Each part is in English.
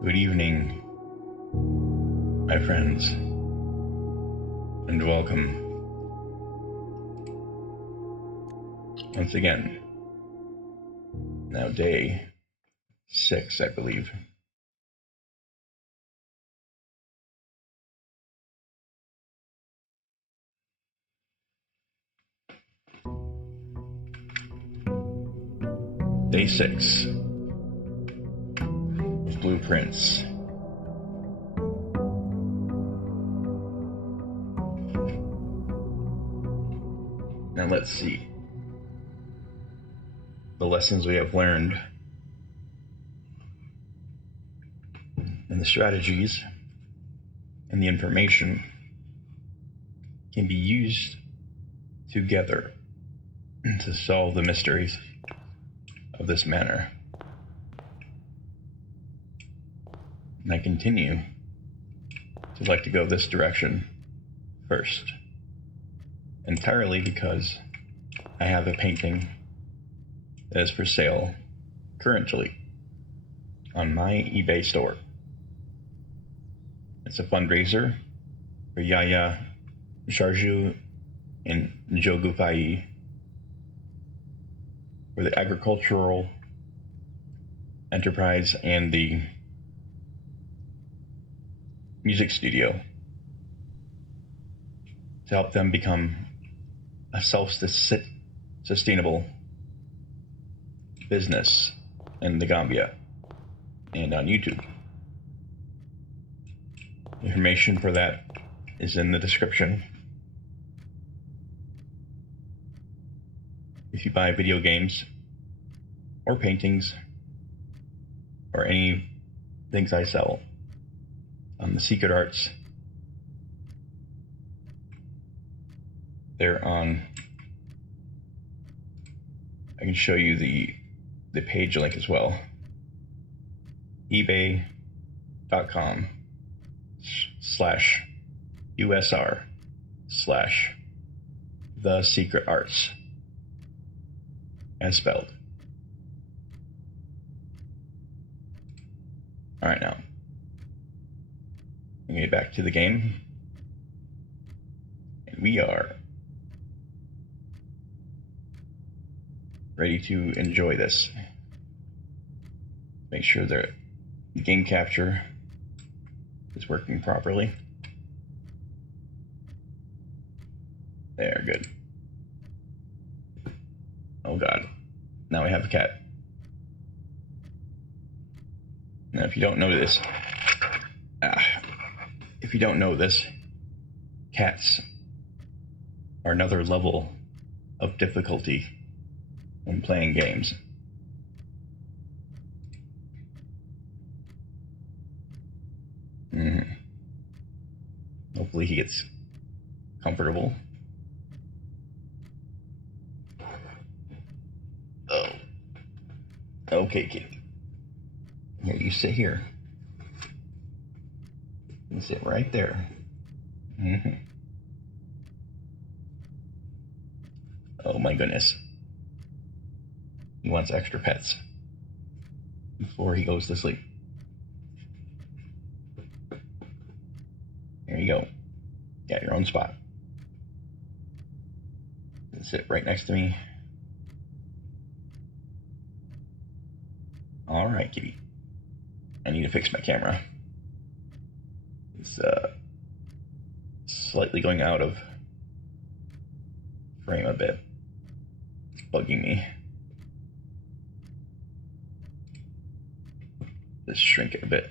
Good evening, my friends, and welcome once again. Now, day 6, I believe. Day 6 of Blueprints. Now, let's see the lessons we have learned and the strategies and the information can be used together to solve the mysteries of this manor. And I continue to like to go this direction first, entirely because I have a painting that is for sale currently on my eBay store. It's a fundraiser for Yaya Sharju in Njogufai for the agricultural enterprise and the music studio to help them become a self-sustainable business in the Gambia and on YouTube. Information for that is in the description. If you buy video games or paintings or any things I sell on the Secret Arts, they're on. I can show you the page link as well. ebay.com/USR/The Secret Arts, as spelled. Alright, now I'm gonna get back to the game, and we are ready to enjoy this. Make sure the game capture is working properly. There, good. Oh god, now we have a cat. Now if you don't know this, cats are another level of difficulty when playing games. Hopefully he gets comfortable. Oh. Okay, kitty. Here, you sit here. You sit right there. Oh my goodness. He wants extra pets before he goes to sleep. There you go. Got your own spot. Sit right next to me. Alright, kitty. I need to fix my camera. It's slightly going out of frame a bit. It's bugging me. Just shrink it a bit.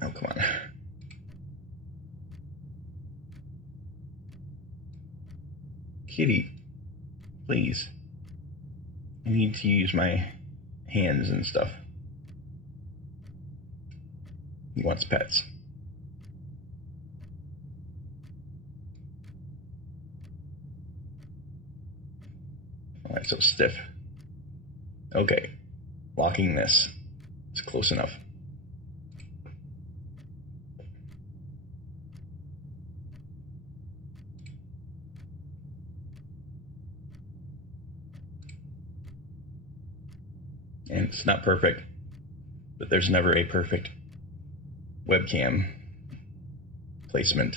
Oh, come on. Kitty, please. I need to use my hands and stuff. He wants pets. Oh, that's so stiff. Okay, locking this is close enough. And it's not perfect, but there's never a perfect webcam placement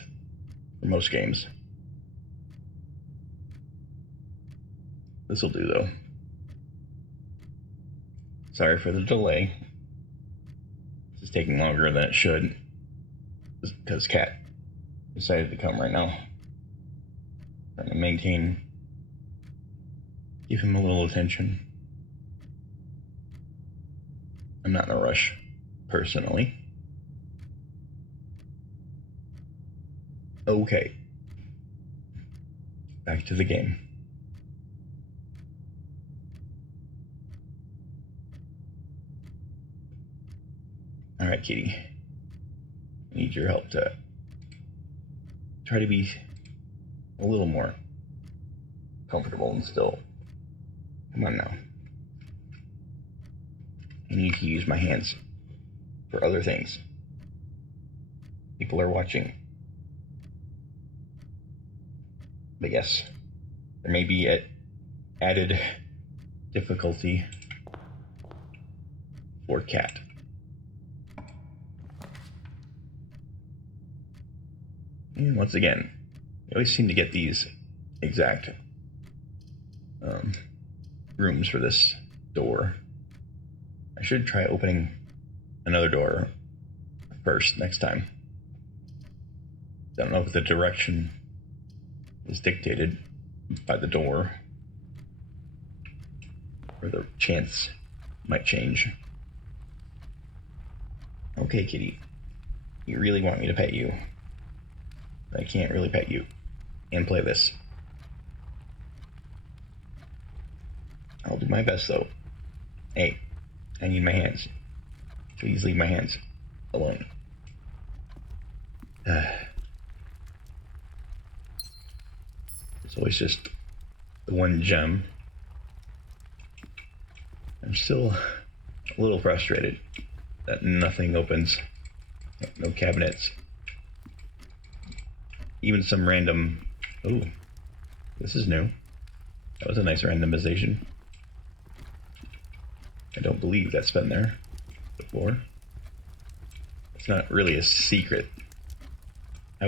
for most games. This will do, though. Sorry for the delay. This is taking longer than it should, because Cat decided to come right now. Trying to maintain, give him a little attention. I'm not in a rush, personally. Okay. Back to the game. Alright, kitty. I need your help to try to be a little more comfortable and still. Come on now. I need to use my hands for other things. People are watching. But yes, there may be an added difficulty for Cat. And once again, I always seem to get these exact rooms for this door. I should try opening another door first next time. Don't know if the direction is dictated by the door, or the chance might change. Okay, kitty. You really want me to pet you. I can't really pet you and play this. I'll do my best, though. Hey, I need my hands. Please leave my hands alone. It's always just the one gem. I'm still a little frustrated that nothing opens. No cabinets. Even some random... Ooh, this is new. That was a nice randomization. I don't believe that's been there before. It's not really a secret. I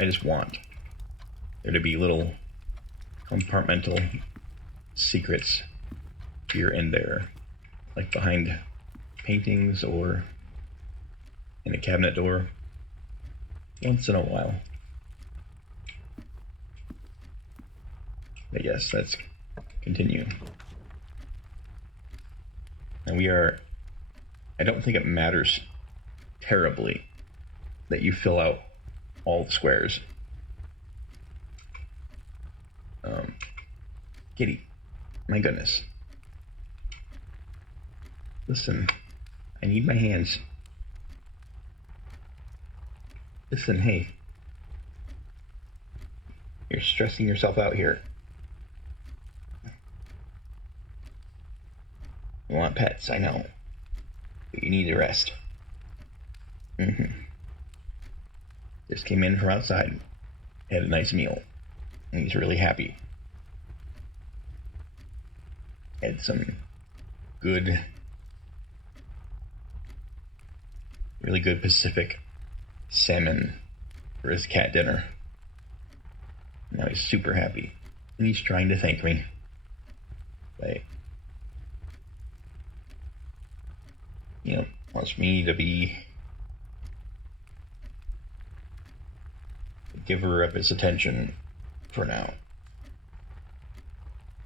just want there to be little compartmental secrets here and there, like behind paintings or in a cabinet door, once in a while. But yes, let's continue. And I don't think it matters terribly that you fill out all the squares. Kitty, my goodness. Listen, I need my hands. Listen, hey. You're stressing yourself out here. You want pets, I know. But you need to rest. Just came in from outside. Had a nice meal. And he's really happy. Had some really good Pacific salmon for his cat dinner. Now he's super happy. And he's trying to thank me. But, wants me to be the giver of his attention for now.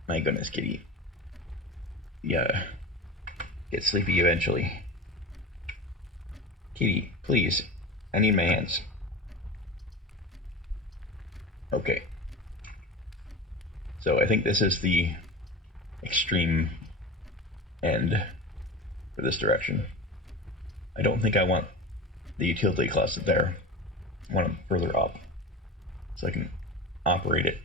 My goodness, kitty. Yeah. Get sleepy eventually. Kitty, please. I need my hands. Okay. So I think this is the extreme end for this direction. I don't think I want the utility closet there. I want it further up so I can operate it.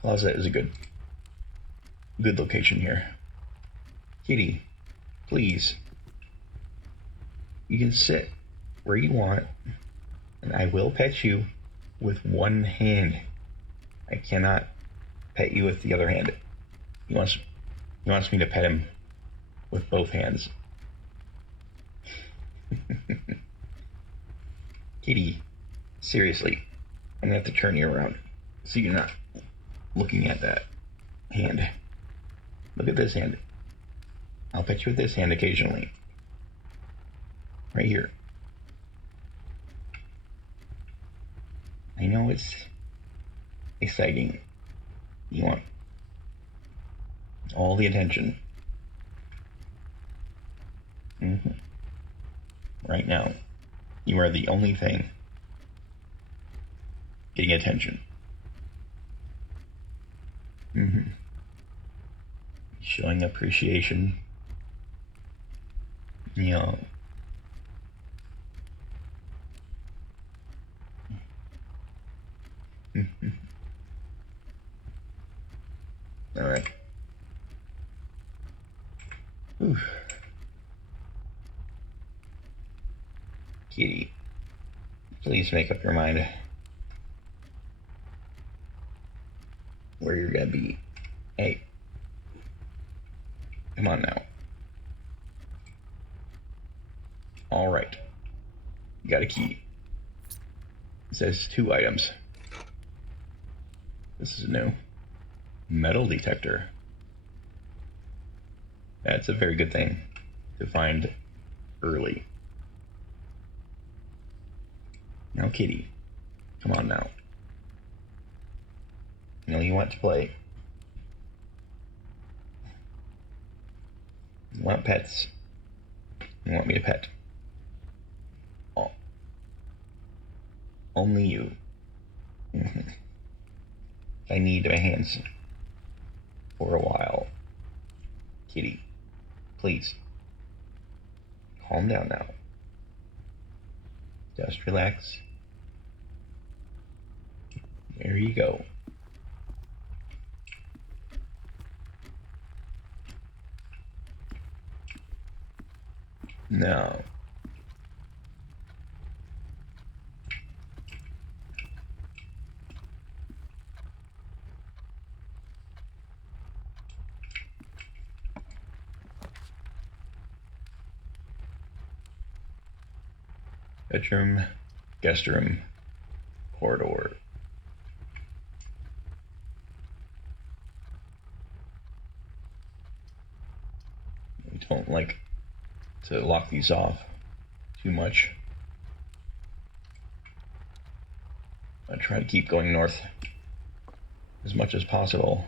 Closet is a good location here. Kitty, please. You can sit where you want, and I will pet you with one hand. I cannot pet you with the other hand. He wants me to pet him with both hands. Kitty, seriously, I'm gonna have to turn you around so you're not looking at that hand. Look at this hand. I'll pet you with this hand occasionally. Right here. I know it's exciting. You want all the attention. Right now, you are the only thing getting attention. Showing appreciation. Yeah. All right. Oof. Kitty, please make up your mind where you're gonna be. Hey, come on now. All right, you got a key. It says 2 items. This is new. Metal detector. That's a very good thing to find early. Now, Kitty, come on now. I know you want to play. You want pets. You want me to pet. Oh. Only you. I need my hands for a while. Kitty, please. Calm down now. Just relax. There you go. Now, bedroom, guest room, corridor. We don't like to lock these off too much. I try to keep going north as much as possible.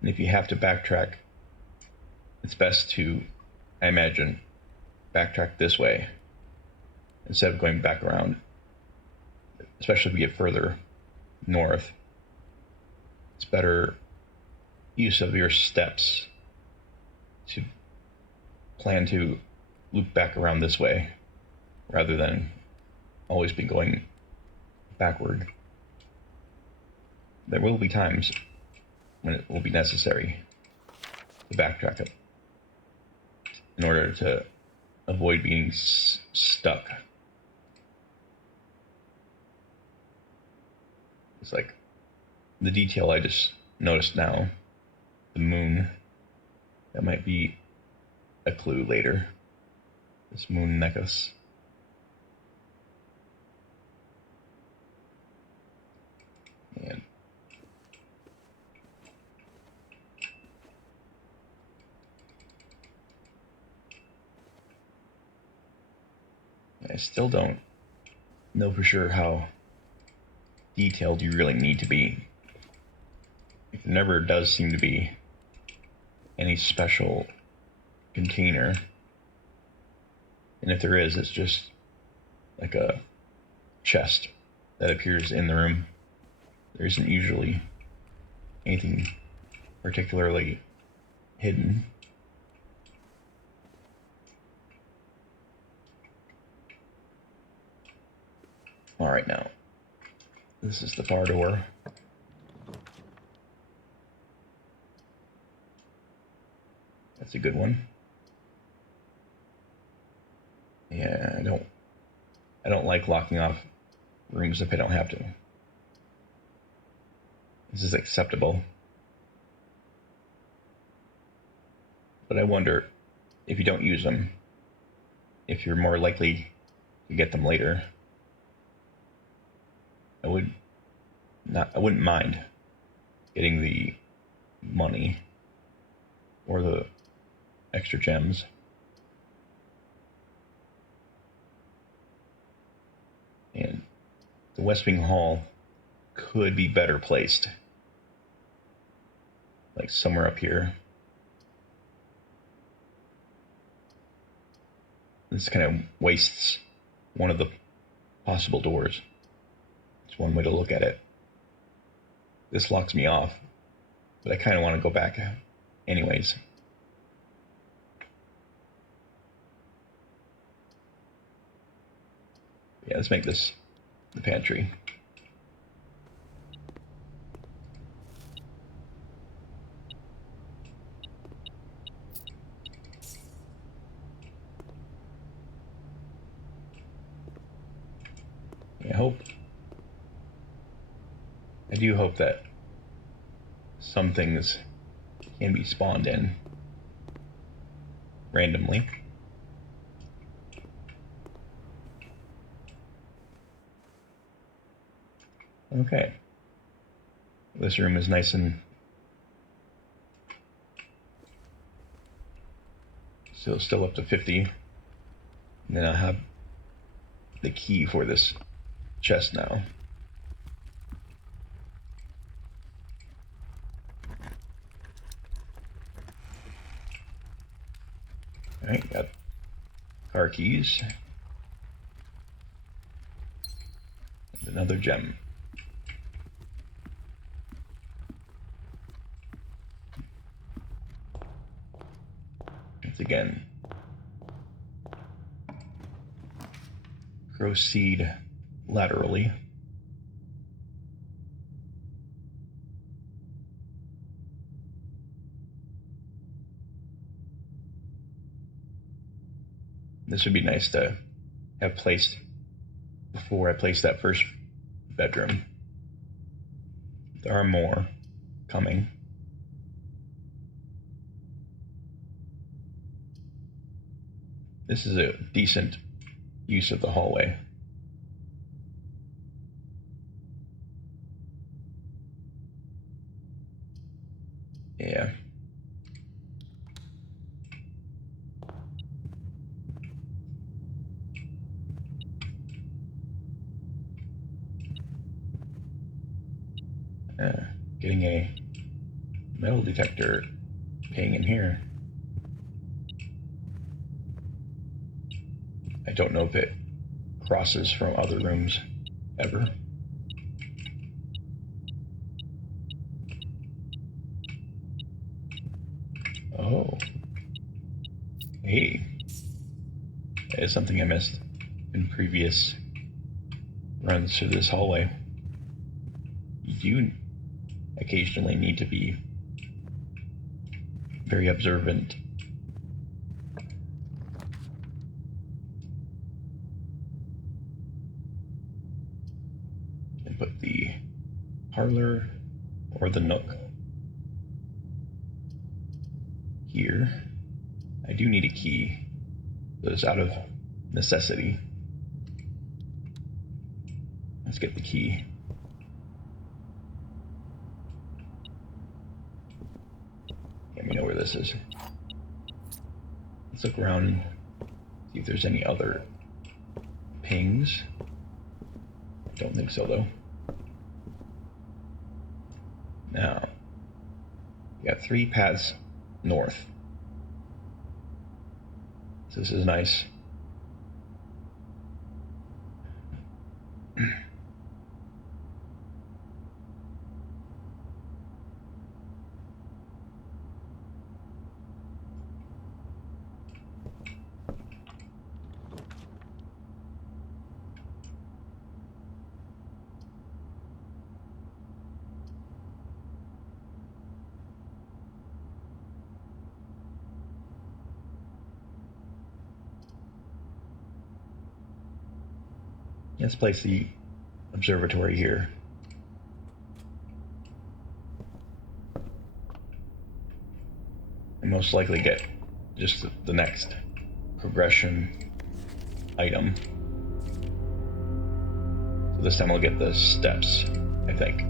And if you have to backtrack, it's best to, I imagine, backtrack this way instead of going back around, especially if we get further north. It's better use of your steps to plan to loop back around this way rather than always be going backward. There will be times when it will be necessary to backtrack it in order to avoid being stuck. It's like the detail I just noticed now, the moon. That might be a clue later. This moon necklace. And I still don't know for sure how detailed you really need to be. There never does seem to be any special container. And if there is, it's just like a chest that appears in the room. There isn't usually anything particularly hidden. All right, now, this is the far door. That's a good one. Yeah, I don't like locking off rooms if I don't have to. This is acceptable. But I wonder if you don't use them, if you're more likely to get them later. I wouldn't mind getting the money or the extra gems. And the West Wing Hall could be better placed. Like somewhere up here. This kind of wastes one of the possible doors. It's one way to look at it. This locks me off, but I kind of want to go back anyways. Yeah, let's make this the pantry. I do hope that some things can be spawned in randomly. Okay. This room is nice and still up to 50. And then I'll have the key for this chest now. Alright, got car keys. And another gem. Once again, proceed laterally. This would be nice to have placed before I place that first bedroom. There are more coming. This is a decent use of the hallway. Yeah. Getting a metal detector ping in here. I don't know if it crosses from other rooms ever. Oh. Hey. That is something I missed in previous runs through this hallway. You do occasionally need to be very observant. And put the parlor or the nook here. I do need a key, but it's out of necessity. Let's get the key. Let me know where this is. Let's look around and see if there's any other pings. Don't think so, though. Now, we got 3 paths north. So this is nice. Let's place the observatory here. and most likely get just the next progression item. So this time I'll get the steps, I think.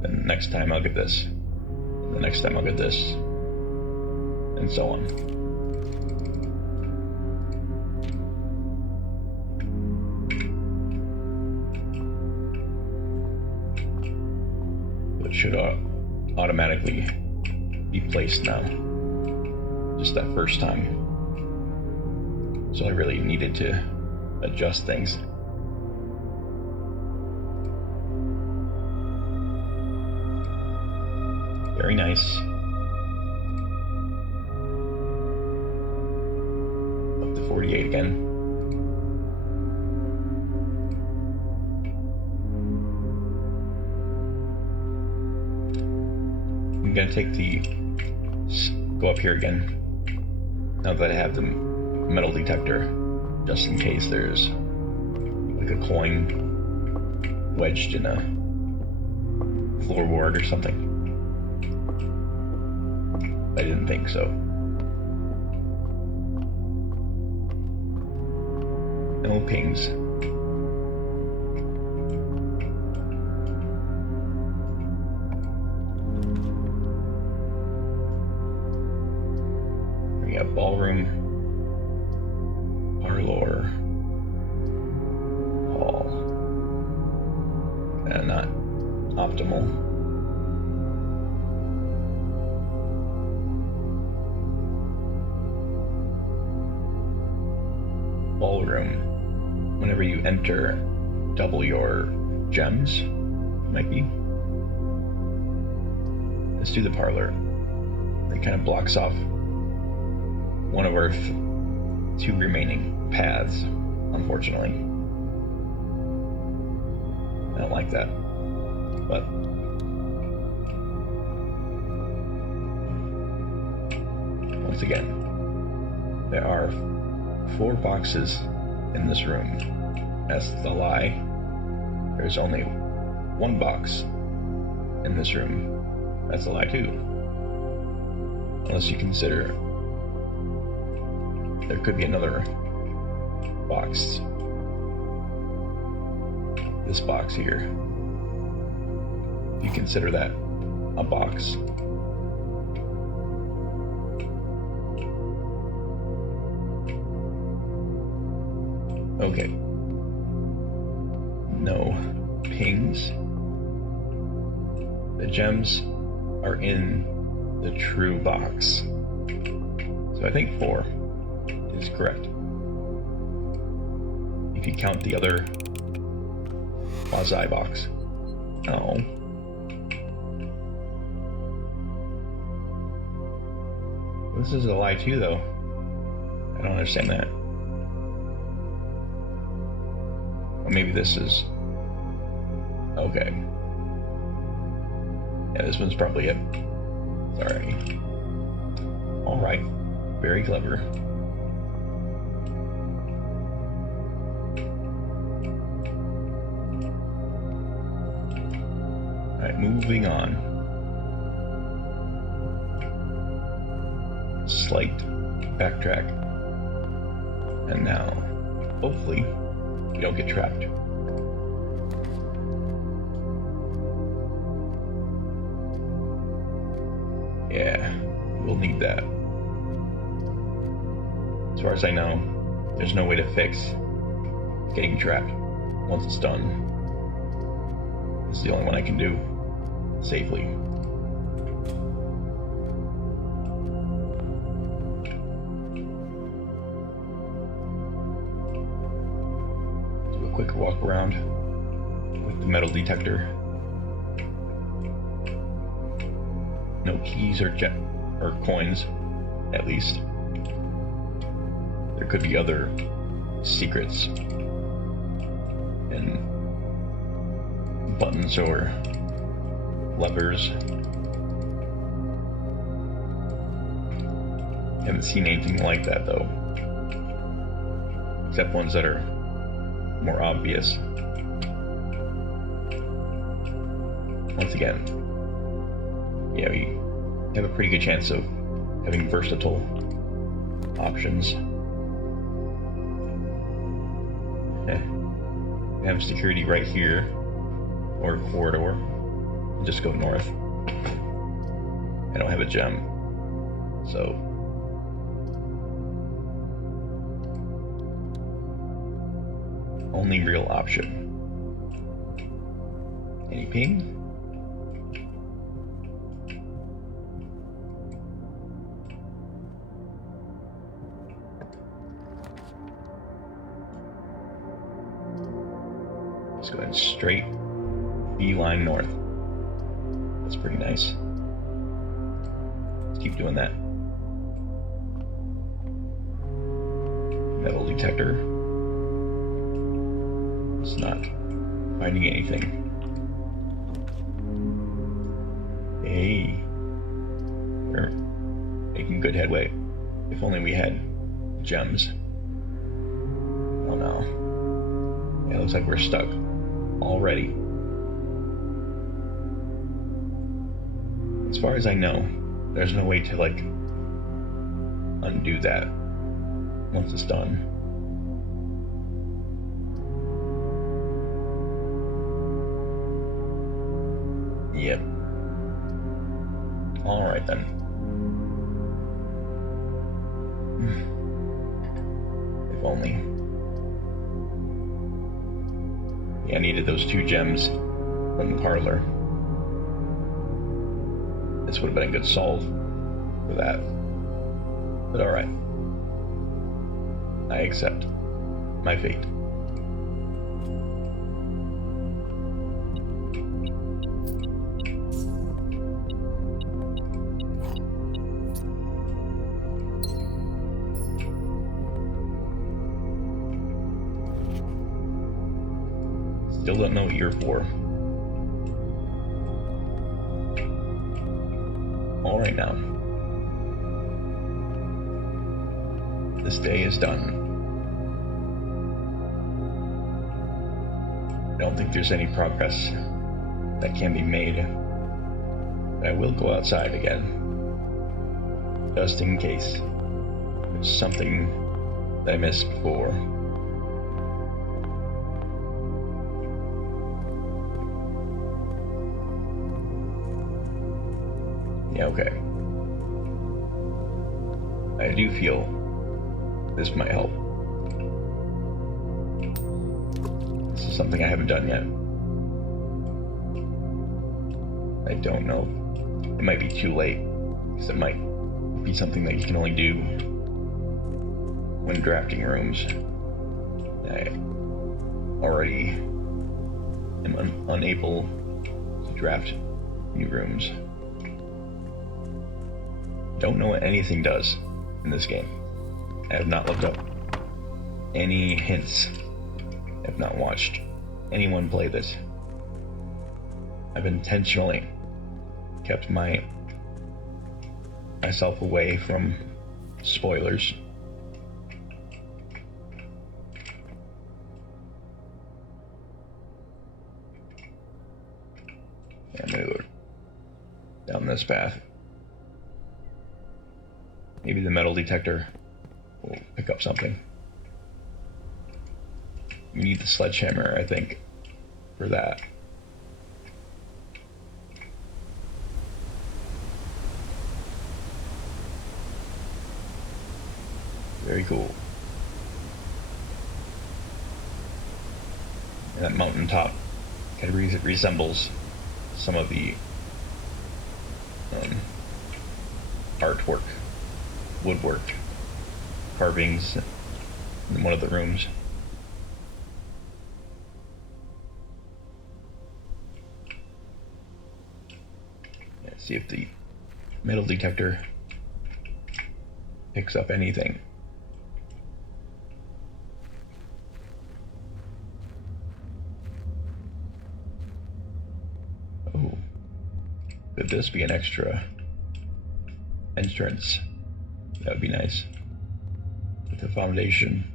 Then next time I'll get this. And the next time I'll get this. And so on. It should automatically be placed now. Just that first time. So I really needed to adjust things. Very nice. Up to 48 again. I'm gonna take go up here again. Now that I have the metal detector, just in case there's like a coin wedged in a floorboard or something. I didn't think so. No pings. We got ballroom, parlor, hall. Kinda not optimal. Ballroom. Whenever you enter, double your gems. Might be. Let's do the parlor. It kind of blocks off one of our 2 remaining paths, unfortunately. I don't like that. But once again, there are 4 boxes in this room. That's the lie. There's only 1 box in this room. That's a lie too. Unless you consider there could be another box. This box here. You consider that a box. Okay. No pings. The gems are in the true box. So I think 4 is correct. If you count the other quasi box. Oh. This is a lie too, though. I don't understand that. Maybe this is okay. Yeah, this one's probably it. Sorry. Alright. Very clever. Alright, moving on. Slight backtrack. And now, hopefully, you don't get trapped. Yeah, we'll need that. As far as I know, there's no way to fix getting trapped once it's done. This is the only one I can do safely. Quick walk around with the metal detector. No keys or coins, at least. There could be other secrets and buttons or levers. Haven't seen anything like that though, except ones that are more obvious. Once again, yeah, we have a pretty good chance of having versatile options. Have security right here, or corridor. Just go north. I don't have a gem, so only real option. Any ping? Just going straight beeline north. That's pretty nice. Let's keep doing that. Metal detector. It's not finding anything. Hey, we're making good headway. If only we had gems. Oh no. Yeah, it looks like we're stuck already. As far as I know, there's no way to like undo that once it's done. Yep. Alright then. If only. Yeah, I needed those 2 gems from the parlor. This would have been a good solve for that. But alright. I accept my fate. Still don't know what you're for. Alright now. This day is done. I don't think there's any progress that can be made. But I will go outside again. Just in case there's something that I missed before. Yeah, okay. I do feel this might help. This is something I haven't done yet. I don't know. It might be too late, because it might be something that you can only do when drafting rooms. I already am unable to draft new rooms. Don't know what anything does in this game. I have not looked up any hints. I have not watched anyone play this. I've intentionally kept myself away from spoilers. I'm gonna go down this path. Maybe the metal detector will pick up something. You need the sledgehammer, I think, for that. Very cool. And that mountaintop kind of resembles some of the artwork, woodwork, carvings in one of the rooms. Let's see if the metal detector picks up anything. Oh, could this be an extra entrance? That would be nice. With the foundation.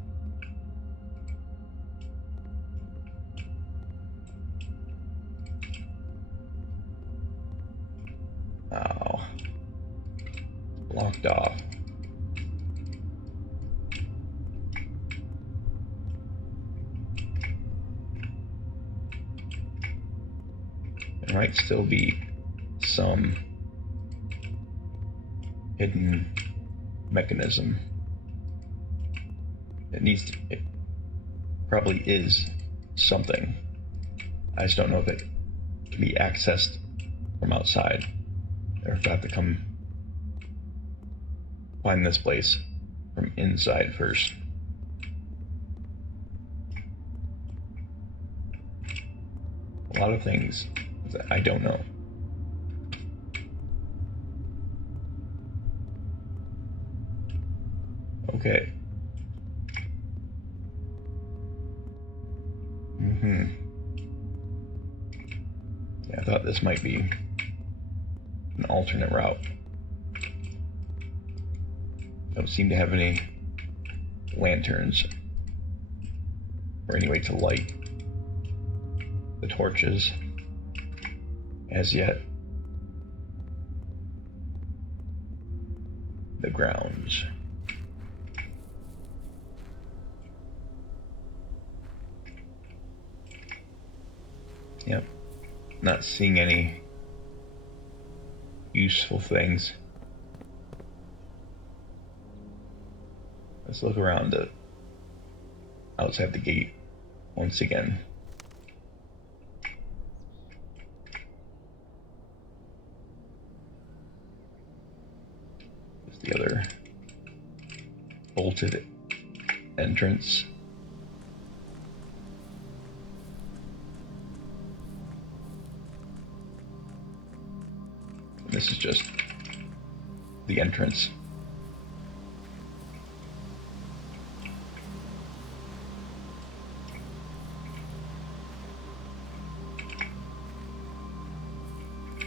Oh. blocked off. There might still be some hidden mechanism. It probably is something. I just don't know if it can be accessed from outside, or if I have to come find this place from inside first. A lot of things that I don't know. Okay. Yeah, I thought this might be an alternate route. Don't seem to have any lanterns or any way to light the torches as yet. The grounds. Yep, not seeing any useful things. Let's look around outside the gate once again. There's the other bolted entrance. This is just the entrance.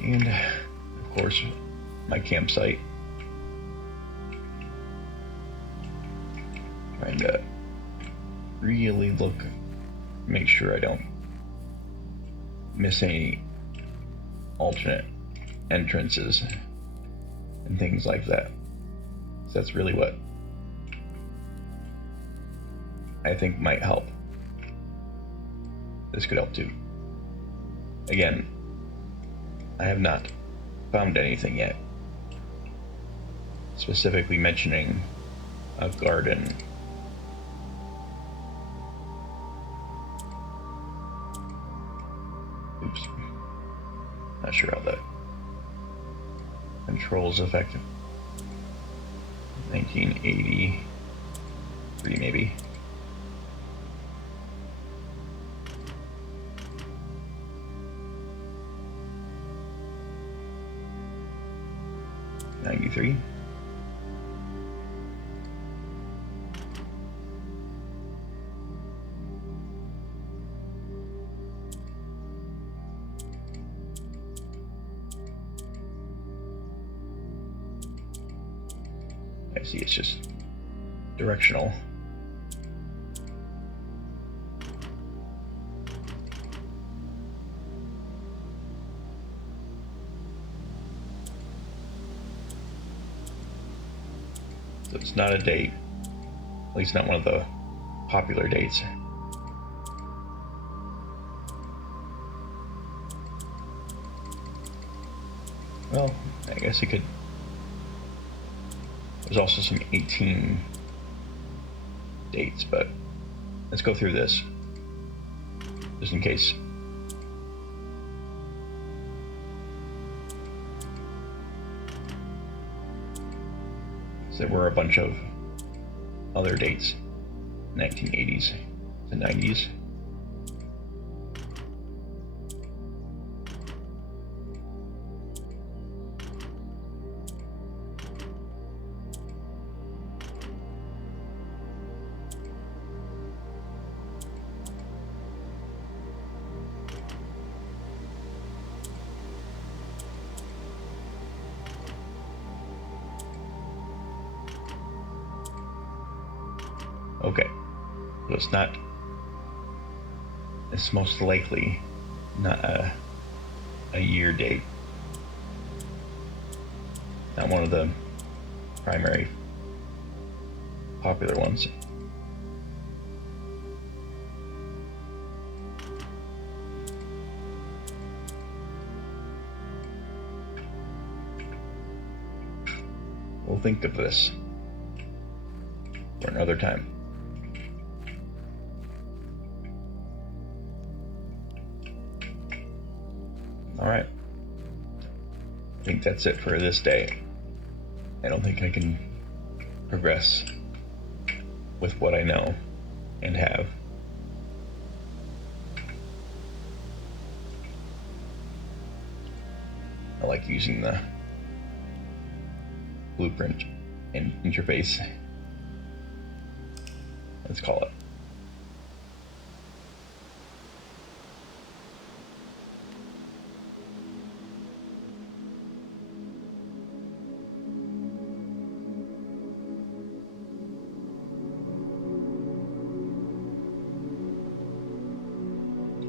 And, of course, my campsite. Trying to really look, make sure I don't miss any alternate entrances and things like that. So that's really what I think might help. This could help too. Again, I have not found anything yet specifically mentioning a garden. Oops. Not sure how that controls effective. 1983 maybe. '93. I see, it's just directional. So it's not a date, at least not one of the popular dates. Well, I guess it could. There's also some 18 dates, but let's go through this just in case. So there were a bunch of other dates, 1980s to 90s. Okay, so it's most likely not a year date. Not one of the primary popular ones. We'll think of this for another time. Alright. I think that's it for this day. I don't think I can progress with what I know and have. I like using the blueprint and interface. Let's call it.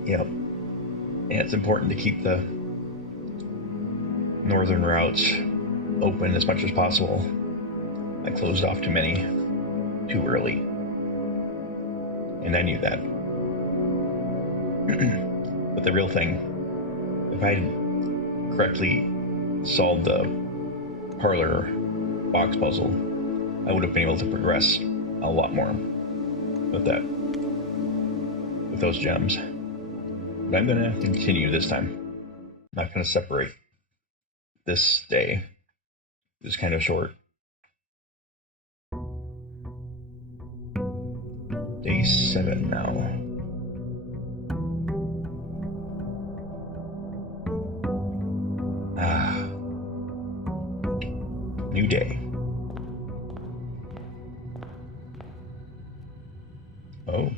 Yep. And it's important to keep the northern routes open as much as possible. I closed off too many too early, and I knew that. But the real thing, if I had correctly solved the parlor box puzzle, I would have been able to progress a lot more with that, with those gems. But I'm going to continue this time. I'm not going to separate this day. It was kind of short. Day 7 now. New day. Oh.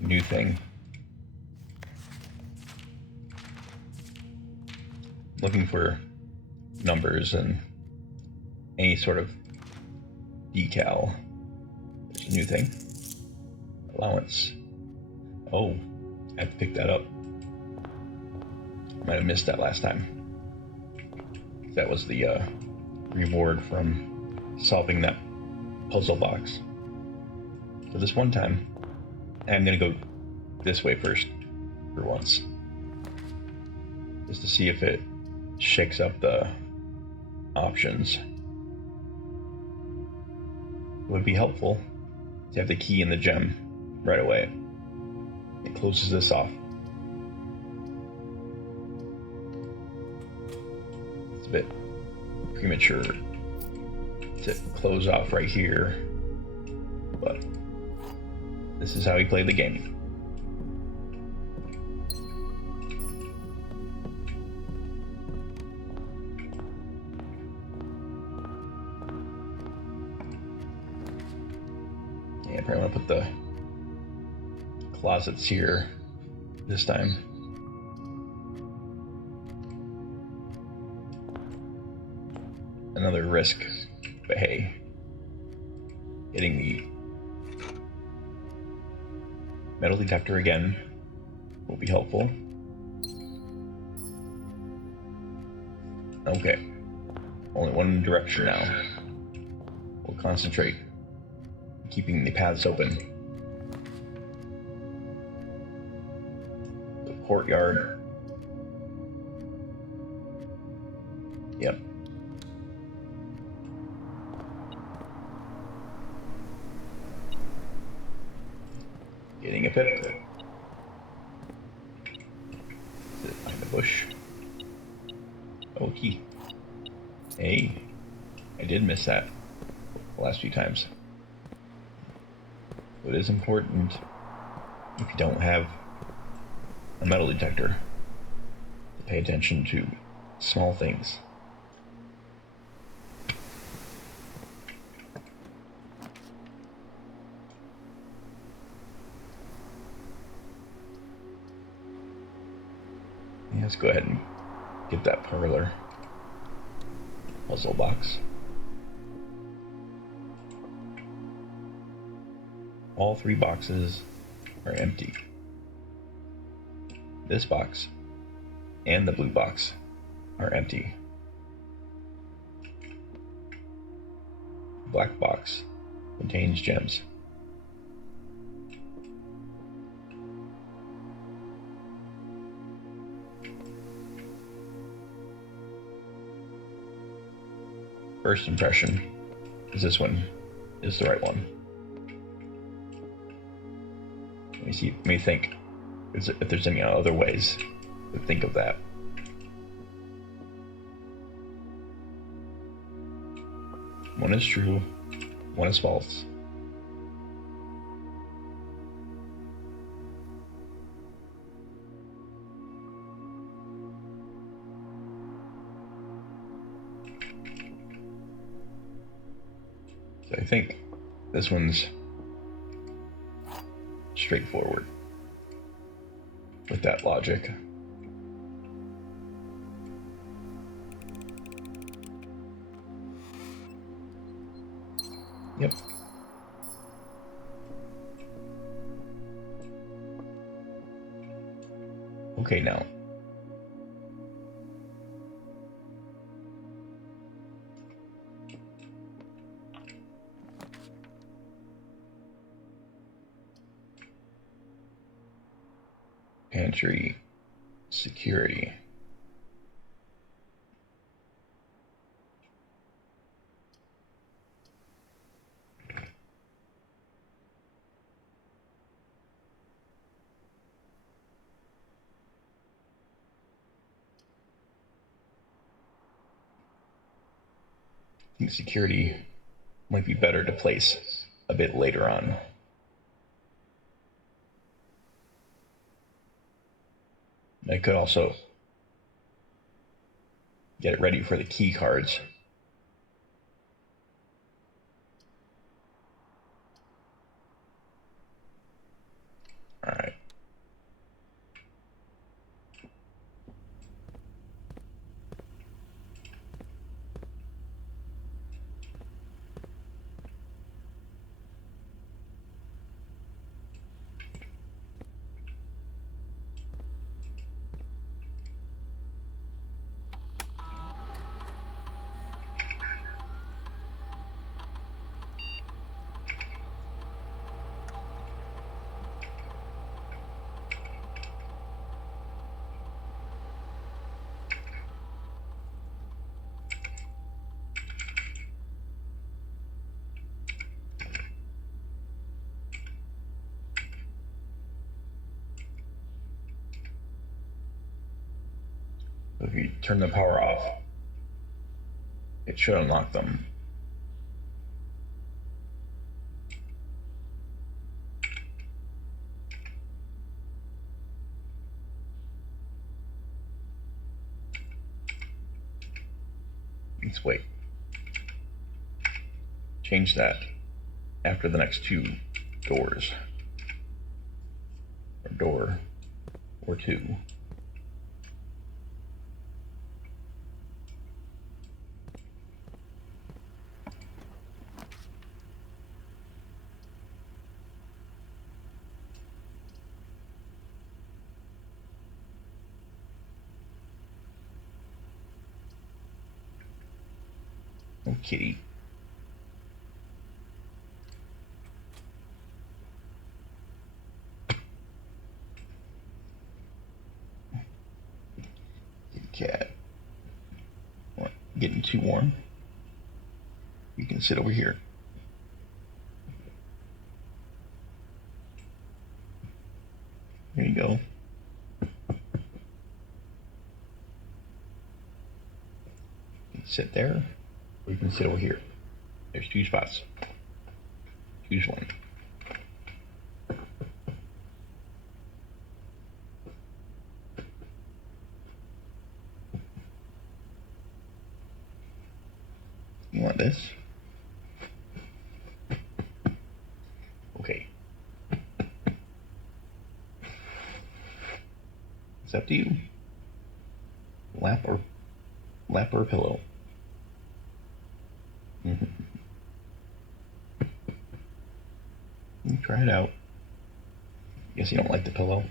A new thing. Looking for numbers and any sort of decal. There's a new thing. Allowance. Oh, I have to pick that up. Might have missed that last time. That was the reward from solving that puzzle box. So this one time, I'm gonna go this way first for once, just to see if it shakes up the options. It would be helpful to have the key and the gem right away. It closes this off. It's a bit premature to close off right here, but this is how he played the game. Yeah, I probably want to put the closets here this time. Another risk, but hey, getting the metal detector again will be helpful. Okay, only one direction now. We'll concentrate on keeping the paths open. The courtyard. Yep. Getting a pip. Behind the bush. Oh, key. Hey, I did miss that the last few times. So it is important, if you don't have a metal detector, to pay attention to small things. Let's go ahead and get that parlor puzzle box. All 3 boxes are empty. This box and the blue box are empty. black box contains gems. First impression is this one is the right one. Let me think if there's any other ways to think of that. One is true, one is false. So I think this one's straightforward with that logic. Yep. Okay, now. Pantry security. I think security might be better to place a bit later on. I could also get it ready for the key cards. All right. If you turn the power off, it should unlock them. Let's wait. Change that after the next two doors. Or door or two. Oh, kitty. Kitty cat. What, getting too warm? You can sit over here. There you go. You can sit there, or you can sit over here. There's two spots. Choose one. You want this? Okay. It's up to you. Lap or pillow. You try it out. Guess you don't like the pillow.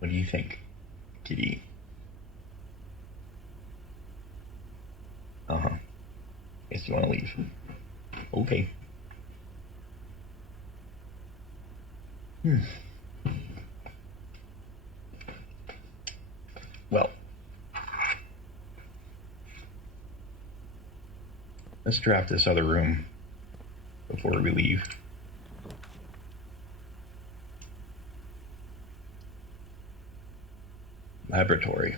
What do you think, kitty? Uh-huh. Guess you want to leave. Okay. Well, let's draft this other room before we leave. Laboratory.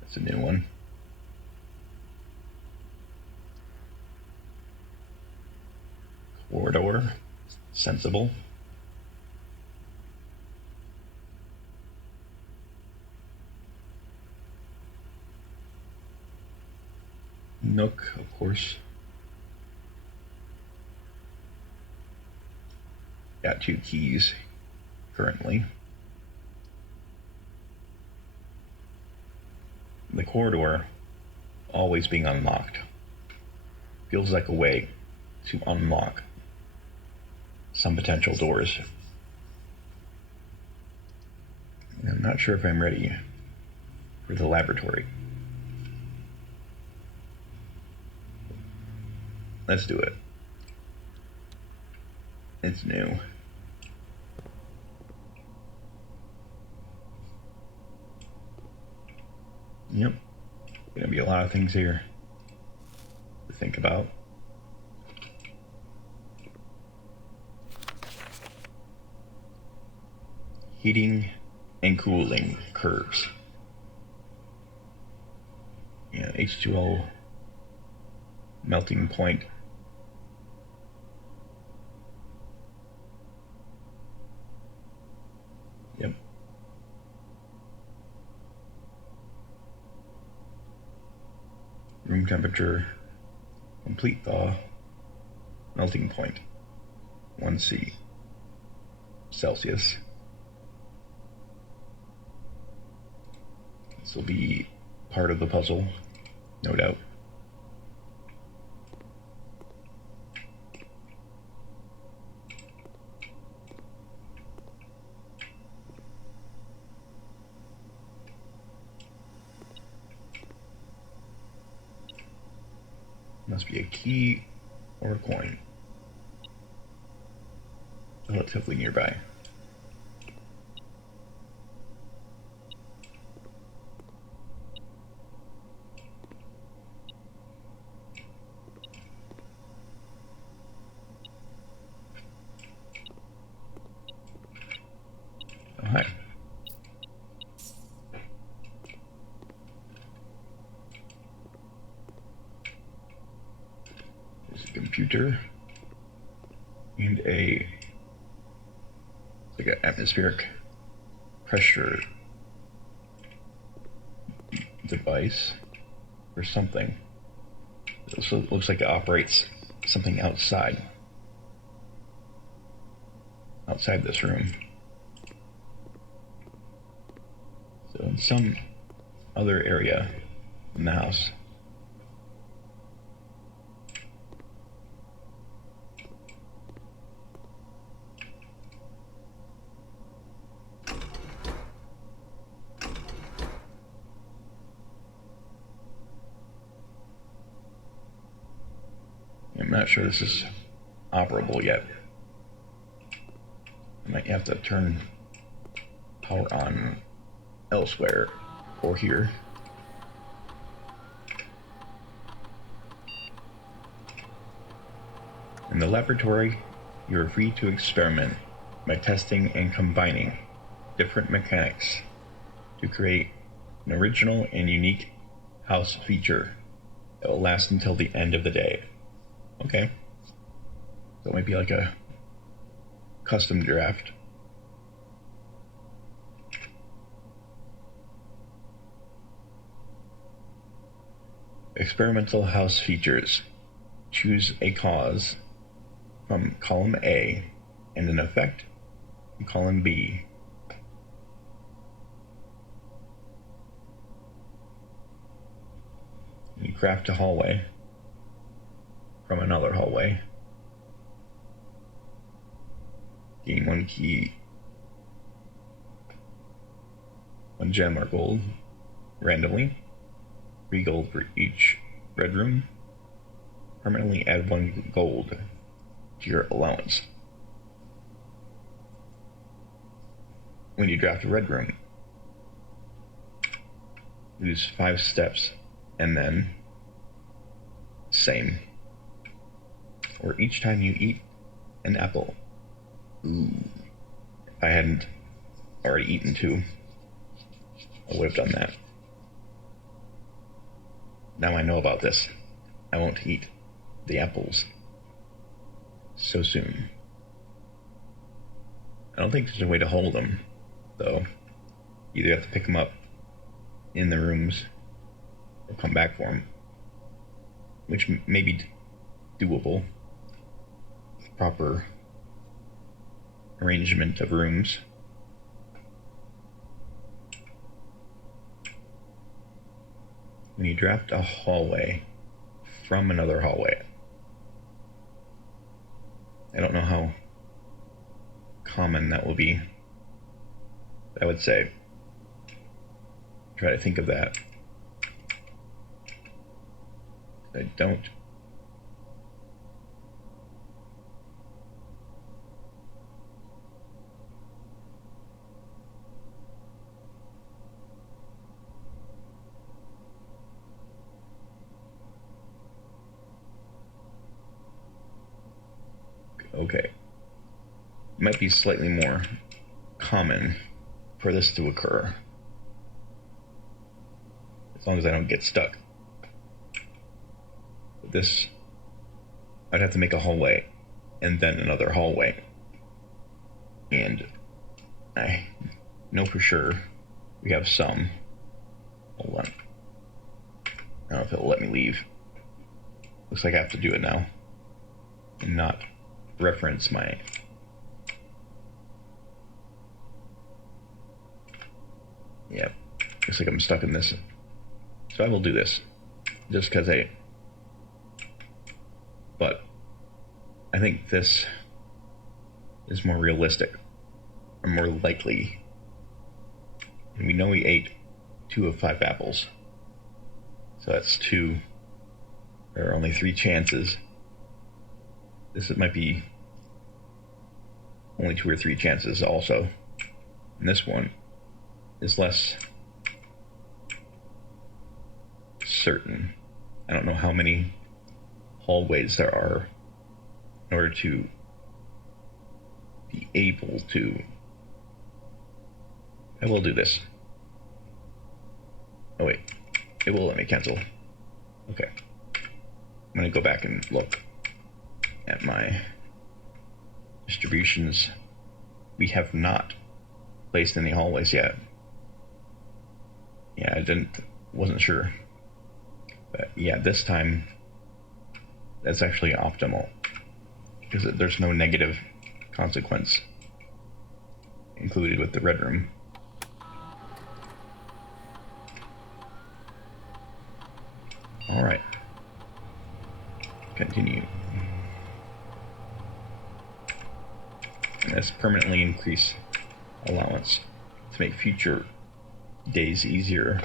That's a new one. Corridor. Sensible. Nook, of course. Got 2 keys currently. The corridor always being unlocked feels like a way to unlock some potential doors. And I'm not sure if I'm ready for the laboratory. Let's do it. It's new. Yep. Gonna be a lot of things here to think about. Heating and cooling curves. Yeah, H2O melting point. Yep. Room temperature, complete thaw, melting point, 1C Celsius. This will be part of the puzzle, no doubt. Must be a key or a coin. Relatively nearby. Oh, hi. There's a computer and a like an atmospheric pressure device or something. So it looks like it operates something outside this room. So in some other area in the house. I'm not sure this is operable yet. I might have to turn power on elsewhere or here. In the laboratory, you are free to experiment by testing and combining different mechanics to create an original and unique house feature that will last until the end of the day. Okay. So it might be like a custom draft. Experimental house features. Choose a cause from column A and an effect from column B. You craft a hallway from another hallway. Gain 1 key 1 gem or gold randomly, 3 gold for each red room. Permanently add 1 gold to your allowance. When you draft a red room, lose 5 steps, and then same. Or each time you eat an apple. Ooh. If I hadn't already eaten 2, I would have done that. Now I know about this. I won't eat the apples so soon. I don't think there's a way to hold them, though. You either have to pick them up in the rooms or come back for them, which may be doable. Proper arrangement of rooms. When you draft a hallway from another hallway, I don't know how common that will be. I would say try to think of that. I don't. Okay. It might be slightly more common for this to occur, as long as I don't get stuck. But this, I'd have to make a hallway and then another hallway, and I know for sure we have some. Hold on. I don't know if it'll let me leave. Looks like I have to do it now and not reference my looks like I'm stuck in this, so I will do this just because but I think this is more realistic or more likely, and we know we ate 2 of 5 apples, so that's 2. There are only 3 chances. This might be only 2 or 3 chances also. And this one is less certain. I don't know how many hallways there are in order to be able to. I will do this. Oh wait, it will let me cancel. Okay. I'm gonna go back and look at my distributions. We have not placed any hallways yet. Yeah, wasn't sure. But yeah, this time that's actually optimal because there's no negative consequence included with the red room. All right. Continue. And let's permanently increase allowance to make future days easier.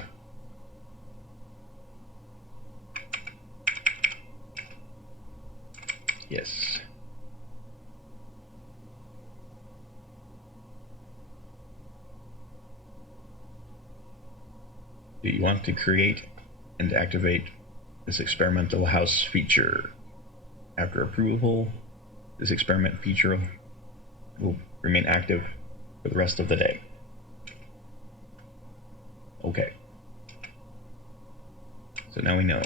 Yes. Do you want to create and activate this experimental house feature? After approval, this experiment feature will remain active for the rest of the day. Okay. So now we know.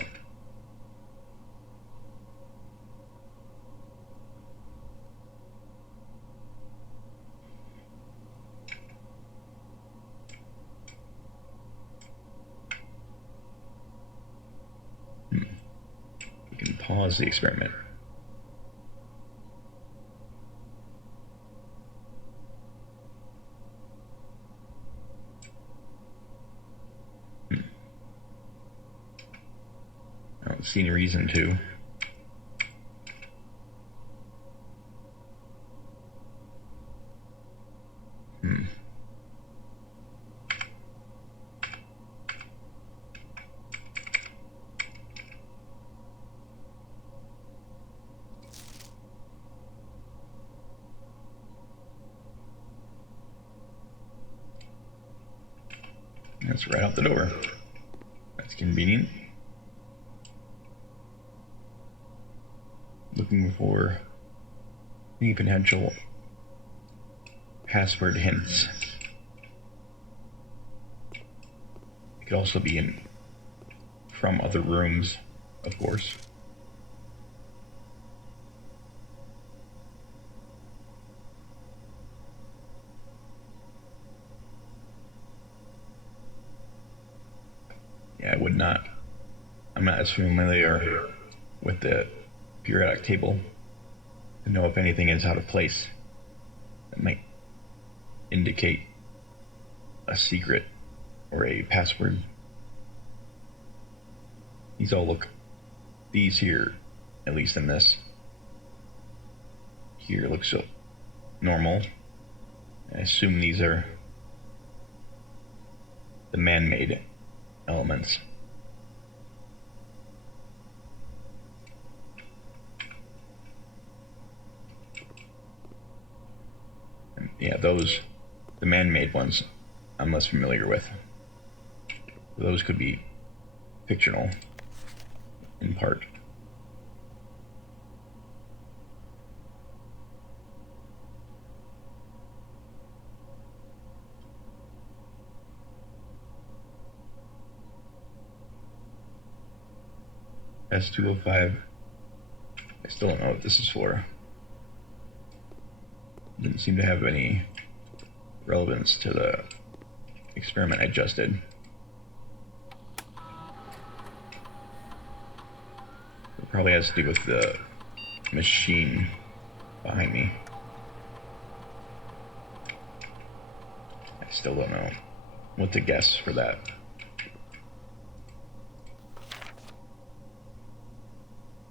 We can pause the experiment. I don't see any reason to. That's right out the door. That's convenient. Looking for any potential password hints. It could also be in from other rooms, of course. Yeah, I'm not as familiar with the periodic table to know if anything is out of place that might indicate a secret or a password. These here, at least in this, here looks so normal. I assume these are the man-made elements. And yeah, the man-made ones, I'm less familiar with. Those could be fictional, in part. S205. I still don't know what this is for. Didn't seem to have any relevance to the experiment I just did. It probably has to do with the machine behind me. I still don't know what to guess for that.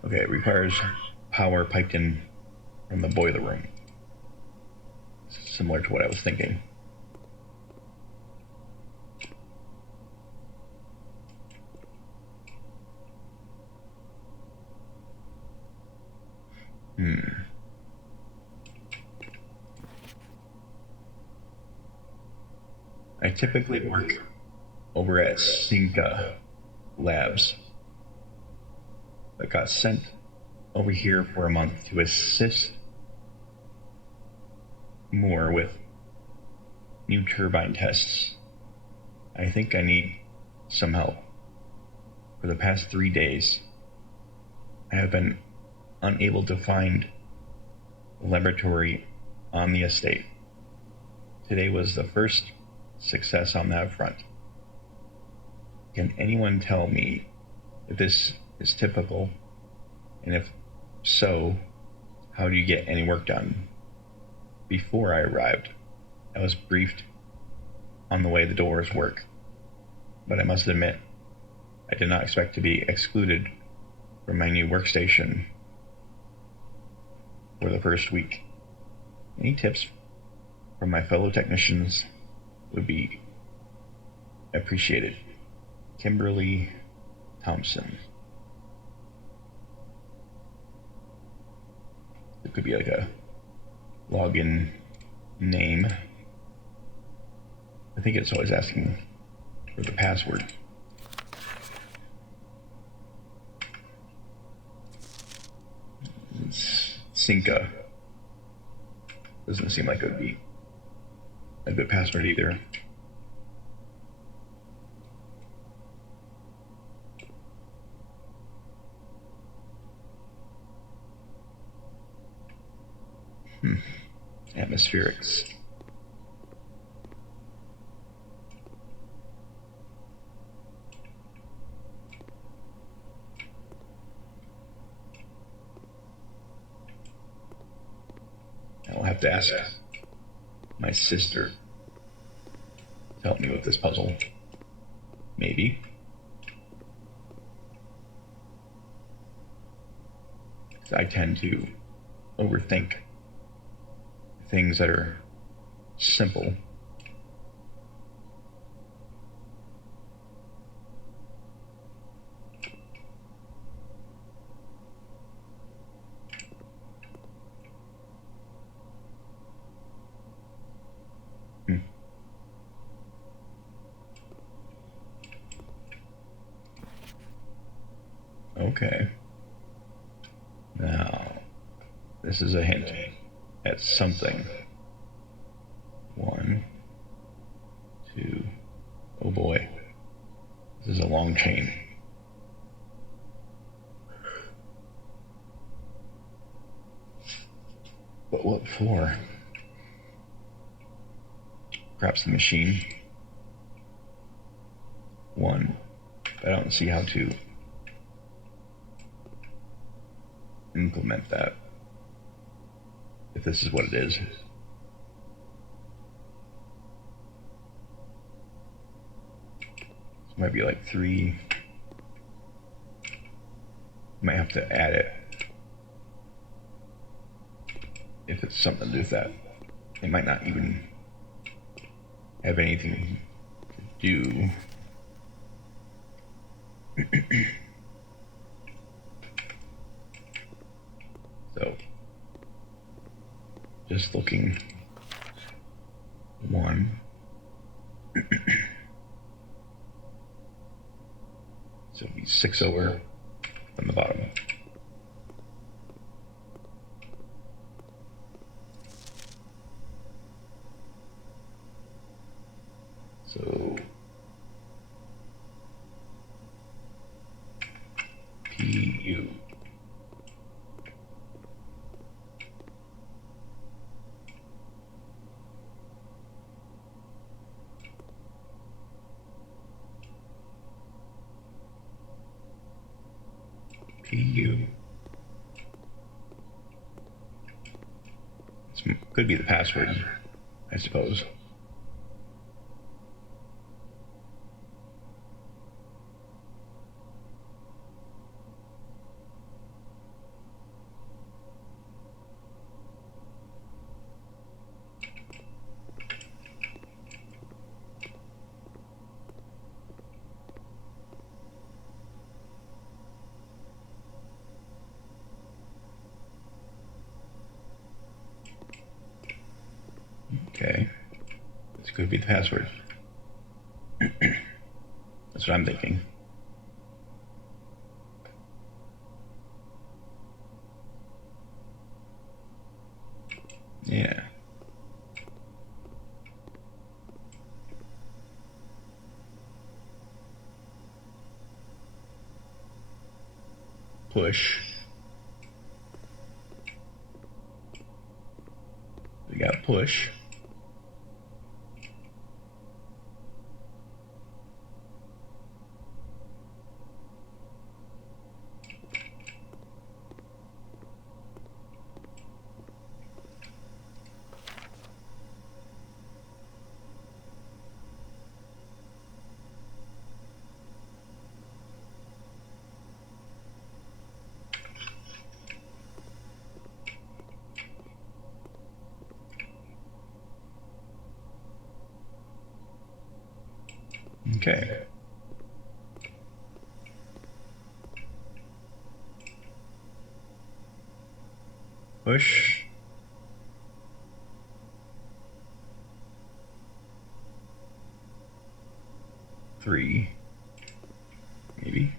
Okay, it requires power piped in from the boiler room. Similar to what I was thinking. I typically work over at Sinca Labs, but got sent over here for a month to assist more with new turbine tests. I think I need some help. For the past 3 days, I have been unable to find a laboratory on the estate. Today was the first success on that front. Can anyone tell me if this is typical, and if so, how do you get any work done? Before I arrived, I was briefed on the way the doors work, but I must admit, I did not expect to be excluded from my new workstation for the first week. Any tips from my fellow technicians would be appreciated. Kimberly Thompson. It could be like a login name. I think it's always asking for the password. It's Sinca. Doesn't seem like it would be a good password either. Atmospherics. I'll have to ask my sister to help me with this puzzle. Maybe. I tend to overthink things that are simple. Okay. Now, this is a hint at something. 1, 2. Oh boy. This is a long chain. But what for? Perhaps the machine. 1. I don't see how to implement that. If this is what it is. This might be like 3. Might have to add it. If it's something to do with that. It might not even have anything to do. So, just looking. 1. So it'll be 6 over on the bottom. So PU. PU. This could be the password, I suppose. Okay, this could be the password. That's what I'm thinking. Yeah. Push. We got push. Okay. Push. Three. Maybe.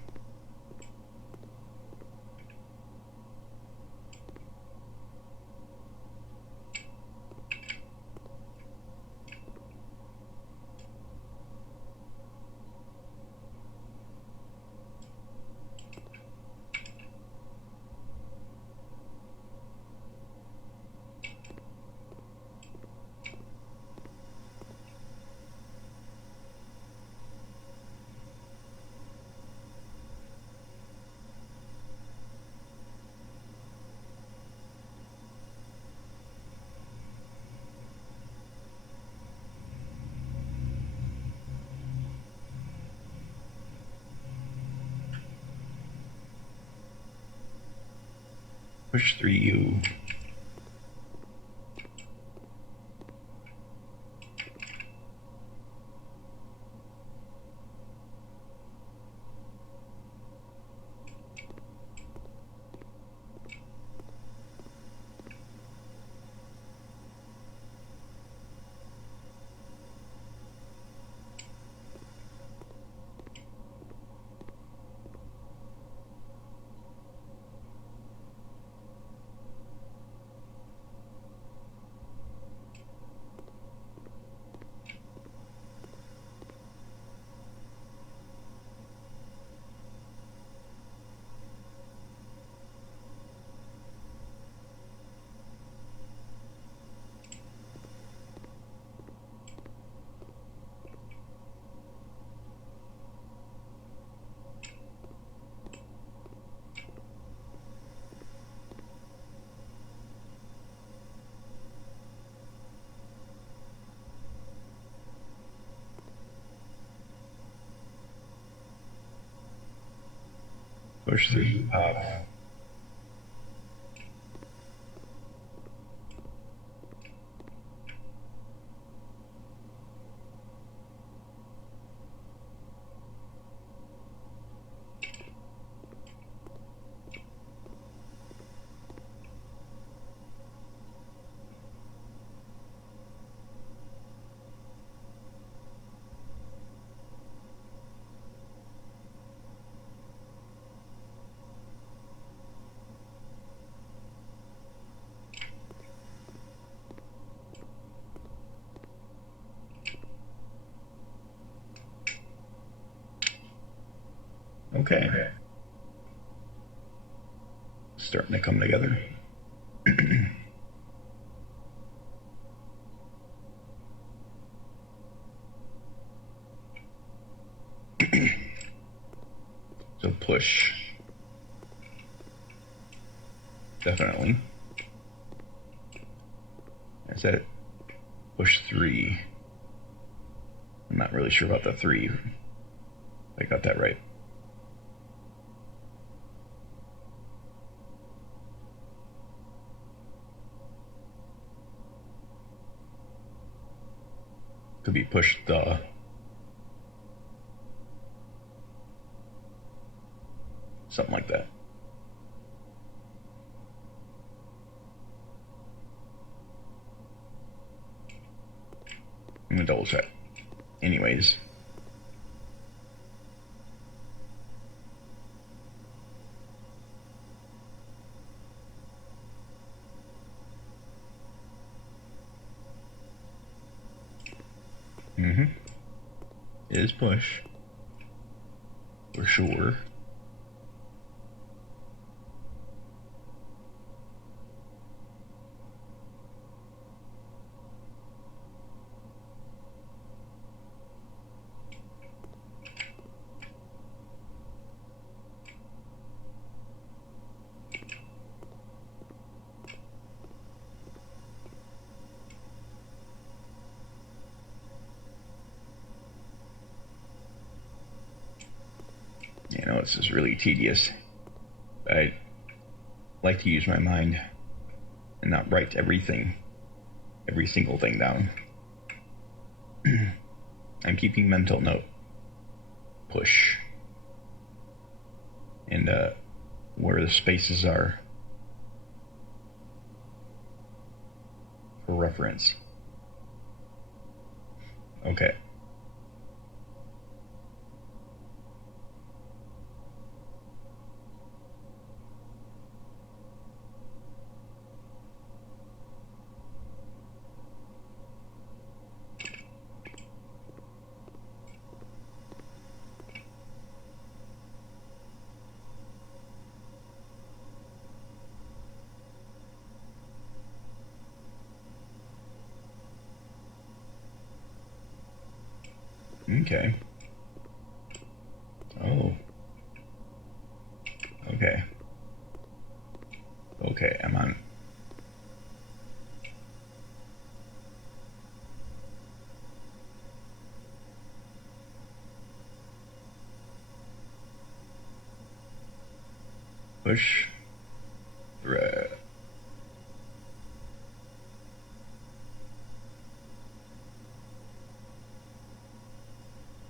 Push 3U. Push 3, pop. Okay. Starting to come together. So push. Definitely. I said push 3. I'm not really sure about the 3. I got that right. Could be push the. Something like that. I'm gonna double check. Anyways. It is push. For sure. You know, this is really tedious. I like to use my mind and not write everything, every single thing down. I'm keeping mental note. Push. And where the spaces are for reference. Okay. Okay. Oh. Okay. Okay, I'm on. Push. Right.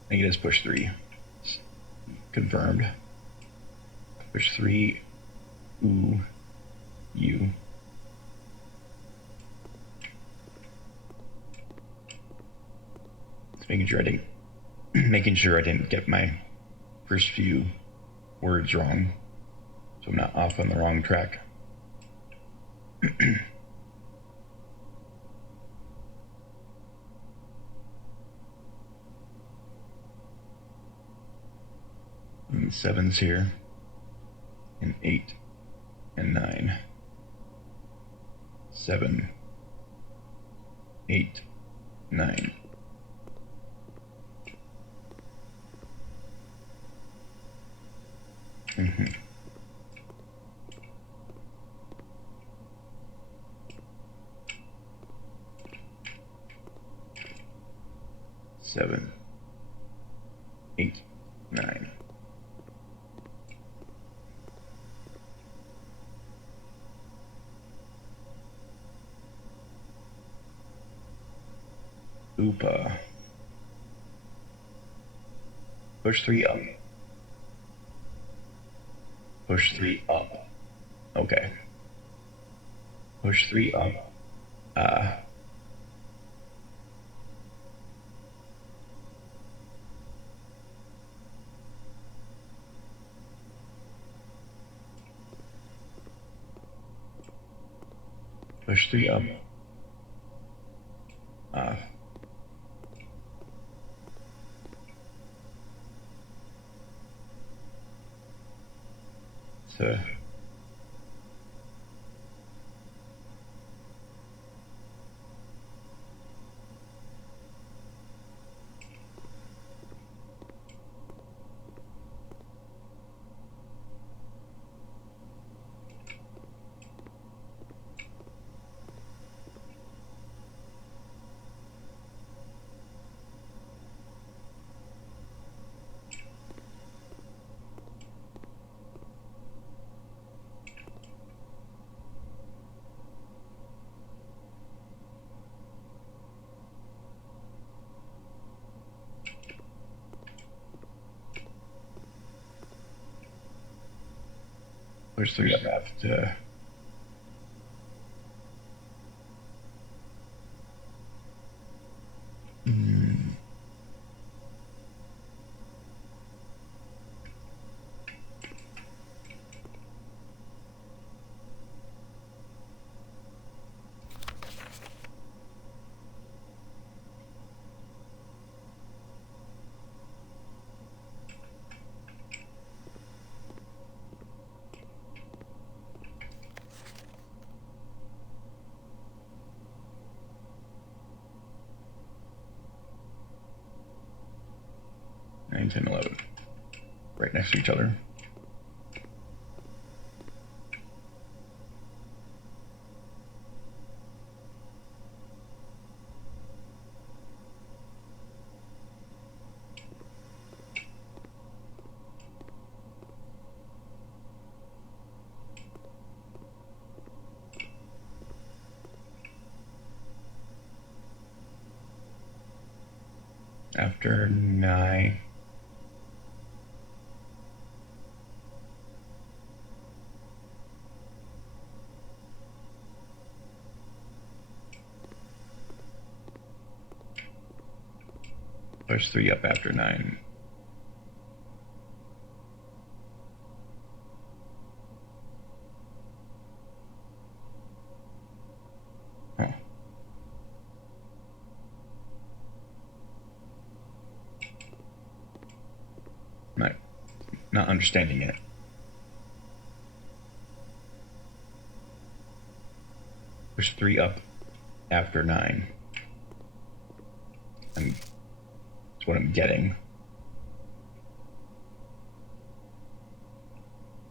I think it is push 3. Confirmed. Push 3. Ooh. U. Just making sure I didn't get my first few words wrong, so I'm not off on the wrong track. And 7's here, and 8 and 9. 7, 8, 9. Mm-hmm. Seven, 8, 9. Oopa. Push 3 up. Push 3 up. Okay. Push 3 up. Push 3 up. So push 3 up after. Nine, 10, 11. Right next to each other. After 9. Push 3 up after 9. Oh. Not understanding it. Push 3 up after 9. That's what I'm getting.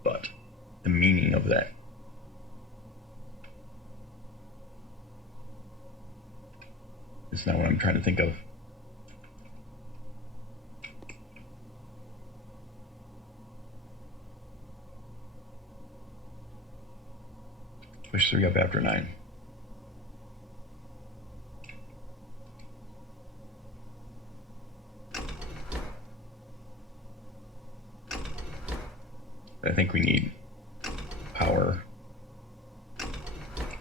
But the meaning of that is not what I'm trying to think of. Push 3 up after 9. I think we need power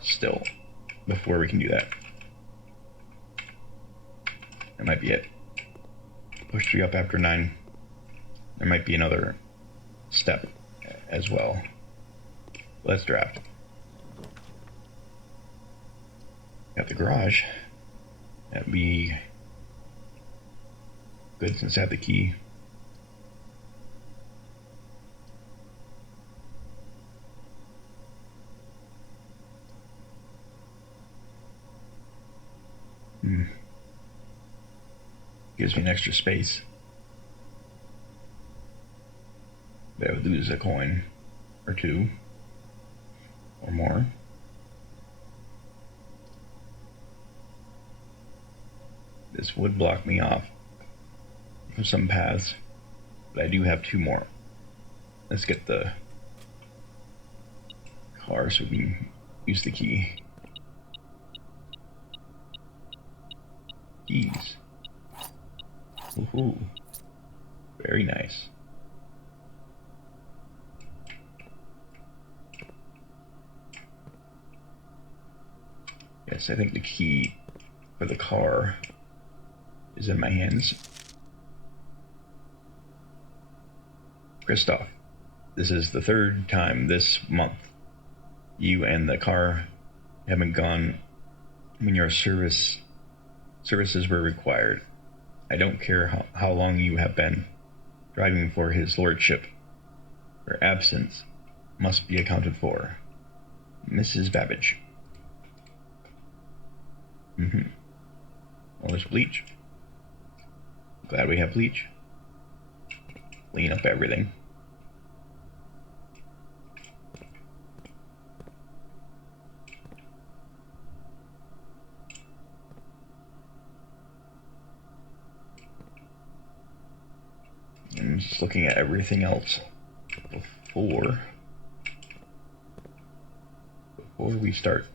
still before we can do that. That might be it. Push 3 up after 9. There might be another step as well. Let's draft. Got the garage. That'd be good since I have the key. Gives me an extra space. But I would lose a coin or 2 or more. This would block me off from some paths, but I do have 2 more. Let's get the car so we can use the key. Jeez. Woohoo. Very nice. Yes, I think the key for the car is in my hands. Christoph, this is the third time this month you and the car haven't gone when your services were required. I don't care how long you have been driving for his lordship. Your absence must be accounted for. Mrs. Babbage. Well, there's bleach. Glad we have bleach. Clean up everything. I'm just looking at everything else before we start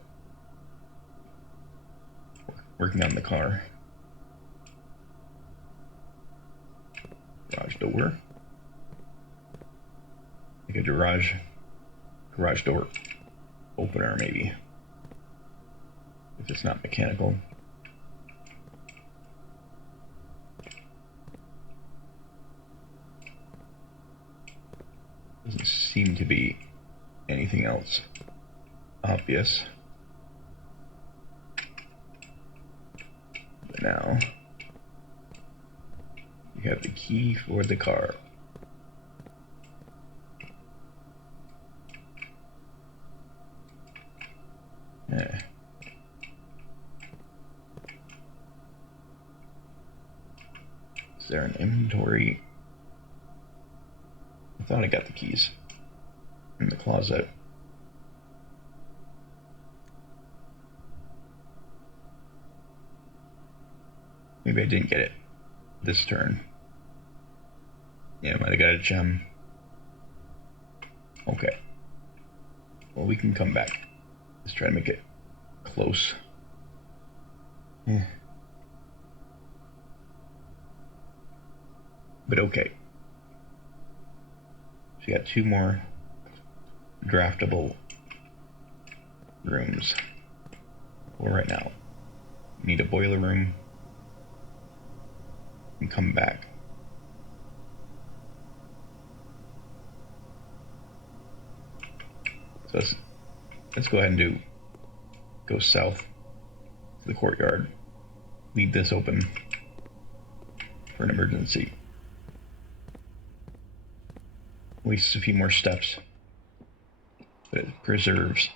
working on the car. Garage door. Like a garage door opener, maybe. If it's not mechanical. Doesn't seem to be anything else obvious. But now you have the key for the car. Yeah. Is there an inventory? I thought I got the keys in the closet. Maybe I didn't get it this turn. Yeah, I might have got a gem. Okay. Well, we can come back. Let's try to make it close. But okay. So you got 2 more draftable rooms. For right now. You need a boiler room. And come back. So let's go ahead and go south to the courtyard. Leave this open for an emergency. Wastes a few more steps, but it preserves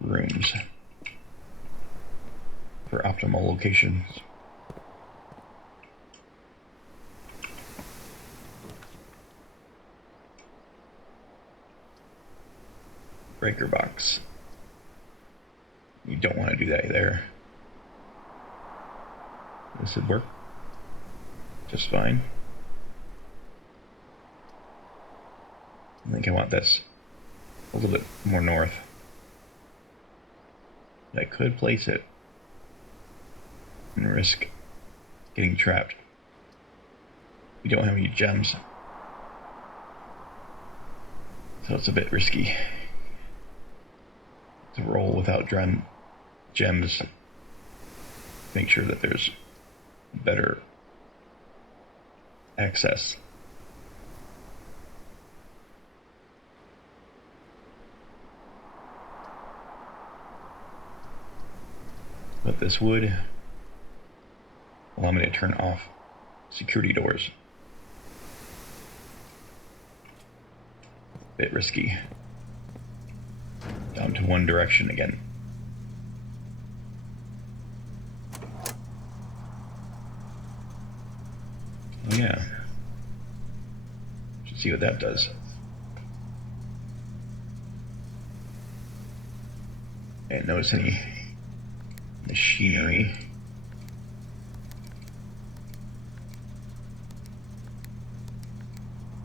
rooms for optimal locations. Breaker box. You don't want to do that there. This would work just fine. I think I want this a little bit more north. I could place it and risk getting trapped. We don't have any gems, so it's a bit risky to roll without gems. Make sure that there's better access. But this would allow me to turn off security doors. Bit risky. Down to one direction again. Oh yeah. Should see what that does. I didn't notice any machinery.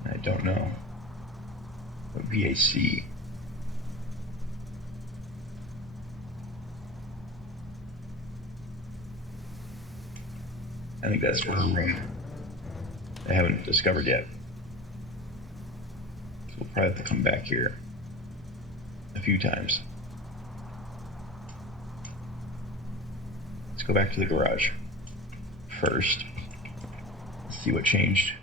I don't know. What VAC? I think that's for a room I haven't discovered yet. So we'll probably have to come back here a few times. Let's go back to the garage first. Let's see what changed.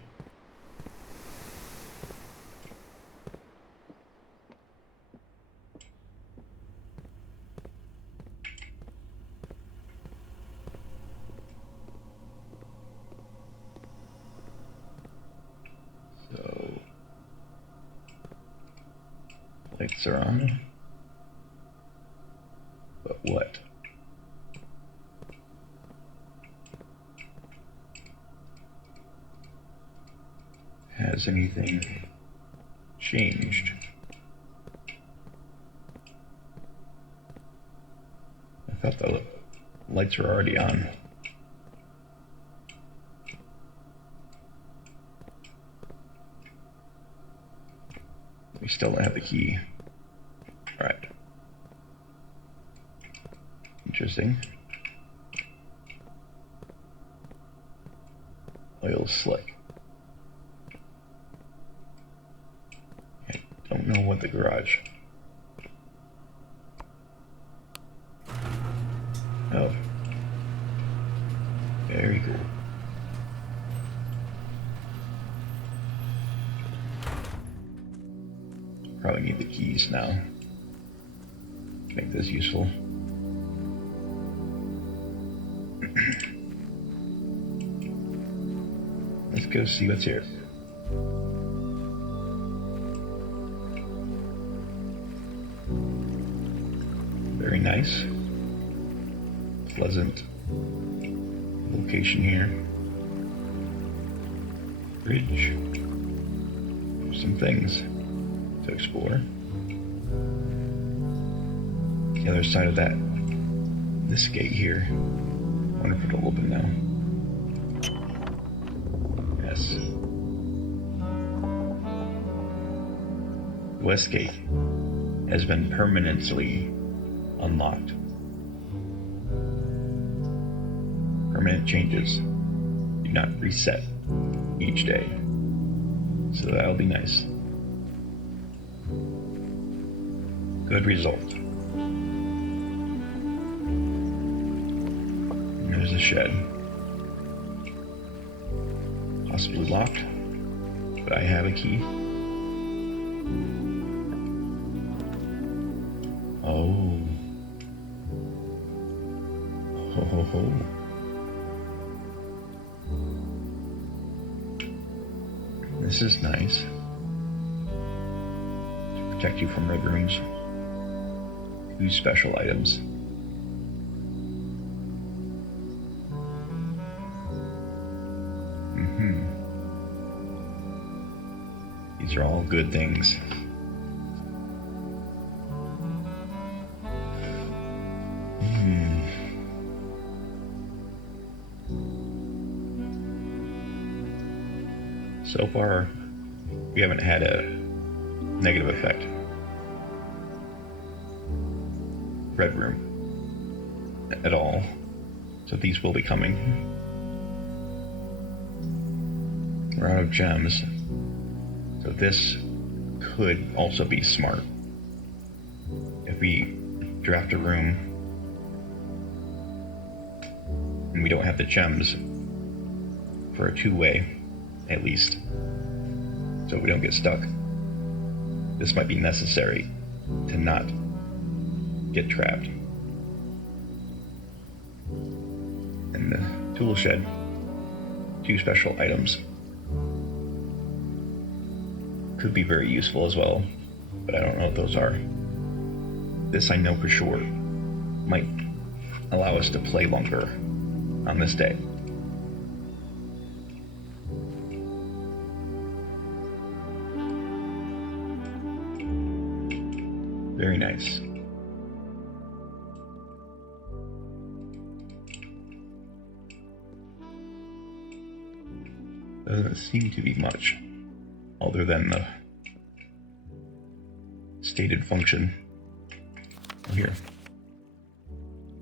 So lights are on, but what? Has anything changed? I thought the lights were already on. We still don't have the key. Alright. Interesting. Oil slick. I don't know what the garage. Oh. Very cool. Probably need the keys now. Make this useful. Let's go see what's here. Very nice. Pleasant location here. Bridge. Some things to explore. The other side of this gate here. I wonder if it'll open now. Yes. West gate has been permanently unlocked. Permanent changes do not reset each day. So that'll be nice. Good result. There's a shed. Possibly locked, but I have a key. Oh. Ho ho ho. This is nice. To protect you from red rooms. 2 special items. These are all good things. So far, we haven't had a negative effect. Red room at all. So these will be coming. We're out of gems. So this could also be smart. If we draft a room and we don't have the gems for a 2-way, at least, so we don't get stuck, this might be necessary to not get trapped. And the tool shed, 2 special items. Could be very useful as well, but I don't know what those are. This I know for sure might allow us to play longer on this day. Very nice. Doesn't seem to be much other than the stated function. Here.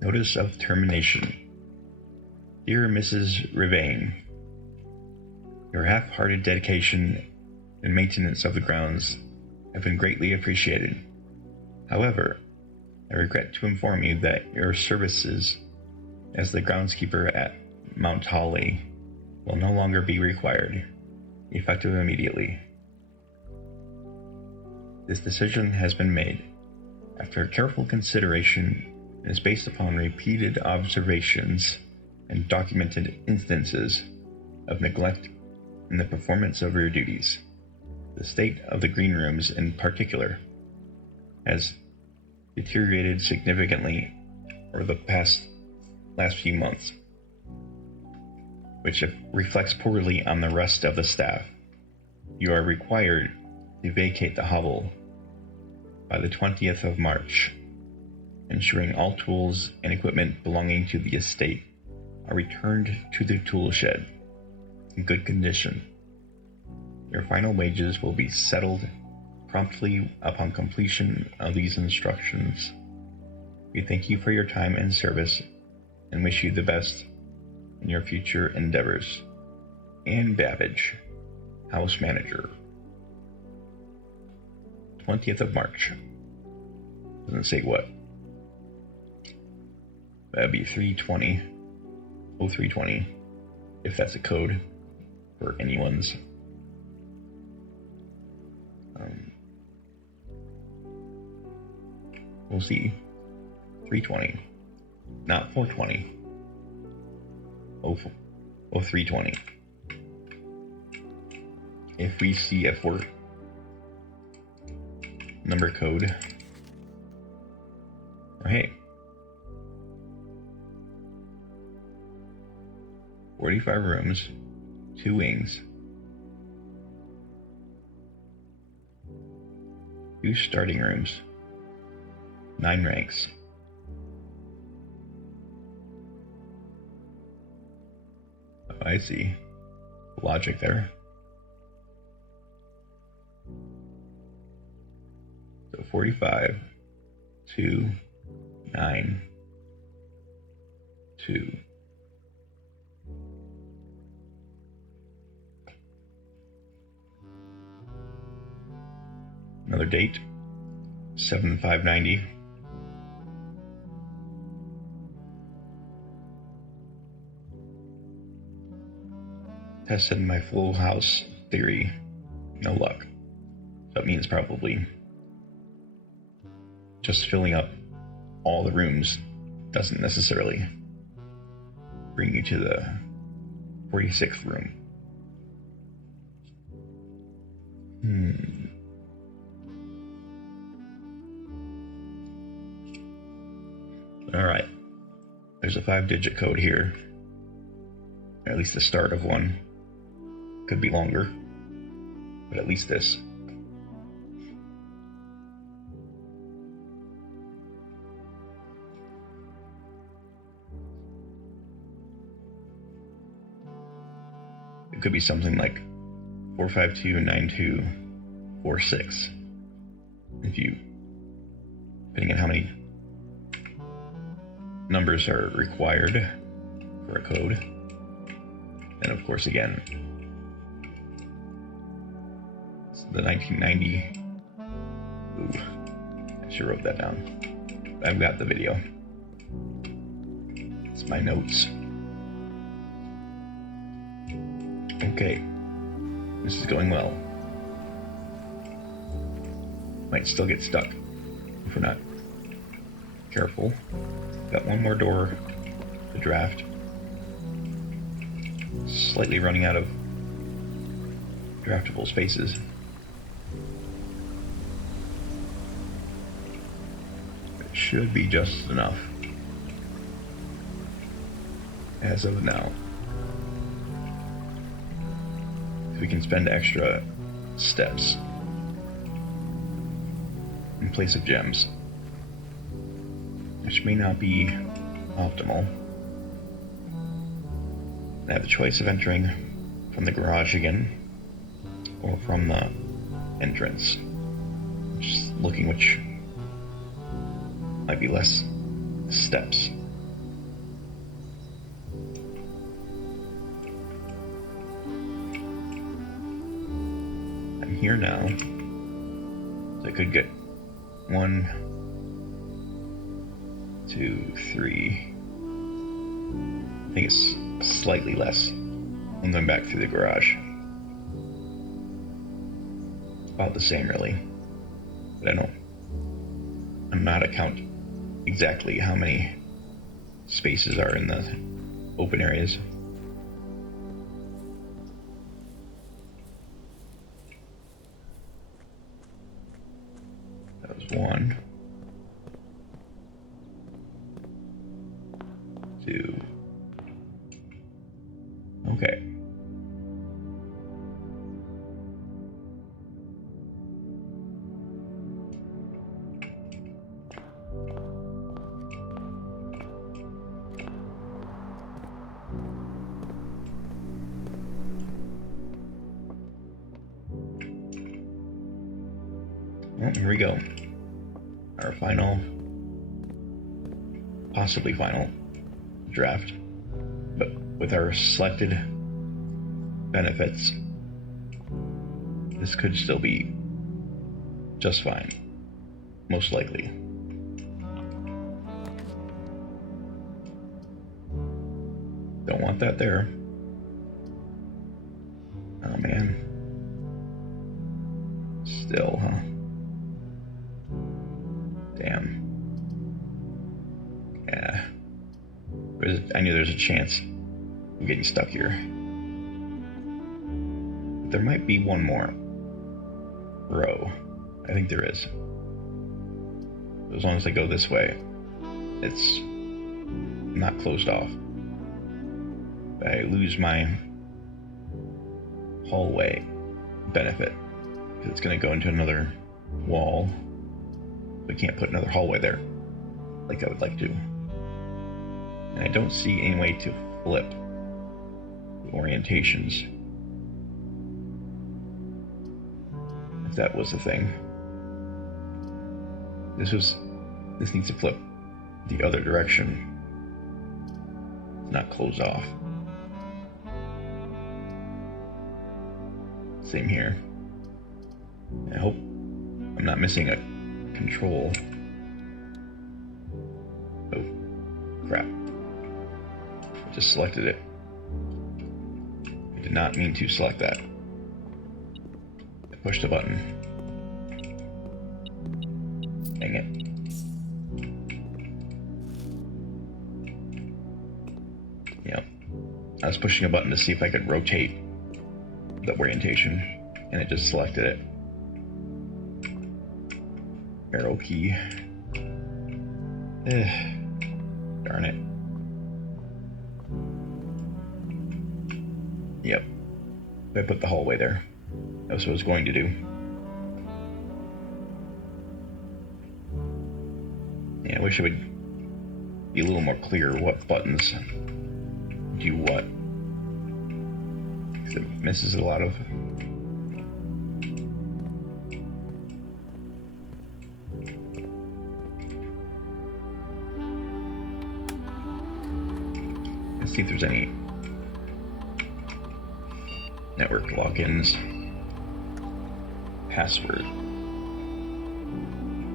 Notice of termination. Dear Mrs. Rivane, your half-hearted dedication and maintenance of the grounds have been greatly appreciated. However, I regret to inform you that your services as the groundskeeper at Mount Holly will no longer be required, effective immediately. This decision has been made after careful consideration and is based upon repeated observations and documented instances of neglect in the performance of your duties. The state of the green rooms in particular has deteriorated significantly over the last few months, which reflects poorly on the rest of the staff. You are required to vacate the hovel by the 20th of March, ensuring all tools and equipment belonging to the estate are returned to the tool shed in good condition. Your final wages will be settled promptly upon completion of these instructions. We thank you for your time and service and wish you the best in your future endeavors. Ann Babbage, House Manager. 20th of March. Doesn't say what. That'd be 0320, if that's a code for anyone's. We'll see. 320, not 420. 0320. If we see a 4 number code, or hey, 45 rooms, 2 wings, 2 starting rooms, 9 ranks. Oh, I see. Logic there. So 45, 2, 9, 2. Another date, 7/5/90. Tested my full house theory. No luck. That means probably just filling up all the rooms doesn't necessarily bring you to the 46th room. Alright. There's a 5-digit code here. Or at least the start of one. Could be longer. But at least this. It could be something like 4529246. If you, depending on how many numbers are required for a code. And of course, again, it's the 1990. Ooh, I should wrote that down. I've got the video. It's my notes. Okay, this is going well. Might still get stuck if we're not careful. Got one more door to draft. Slightly running out of draftable spaces. It should be just enough as of now. We can spend extra steps in place of gems, which may not be optimal. I have the choice of entering from the garage again or from the entrance. Just looking which might be less steps. here now. So I could get 1, 2, 3. I think it's slightly less. I'm going back through the garage. About the same, really. But I'm not accounting exactly how many spaces are in the open areas. That was 1, 2. Okay. Well, here we go. Our final, possibly final draft. But with our selected benefits, this could still be just fine. Most likely. Don't want that there. Oh man. Still, huh? Damn. Yeah. I knew there was a chance of getting stuck here. But there might be one more row. I think there is. As long as I go this way, it's not closed off. But I lose my hallway benefit, because it's going to go into another wall. We can't put another hallway there like I would like to. And I don't see any way to flip the orientations, if that was the thing. This needs to flip the other direction. It's not closed off. Same here. I hope I'm not missing a control. Oh, crap. I just selected it. I did not mean to select that. I pushed the button. Dang it. Yep. I was pushing a button to see if I could rotate the orientation, and it just selected it. Arrow key. Darn it. Yep. I put the hallway there. That was what I was going to do. Yeah, I wish it would be a little more clear what buttons do what. Because it misses a lot of. Let's see if there's any network logins. Password.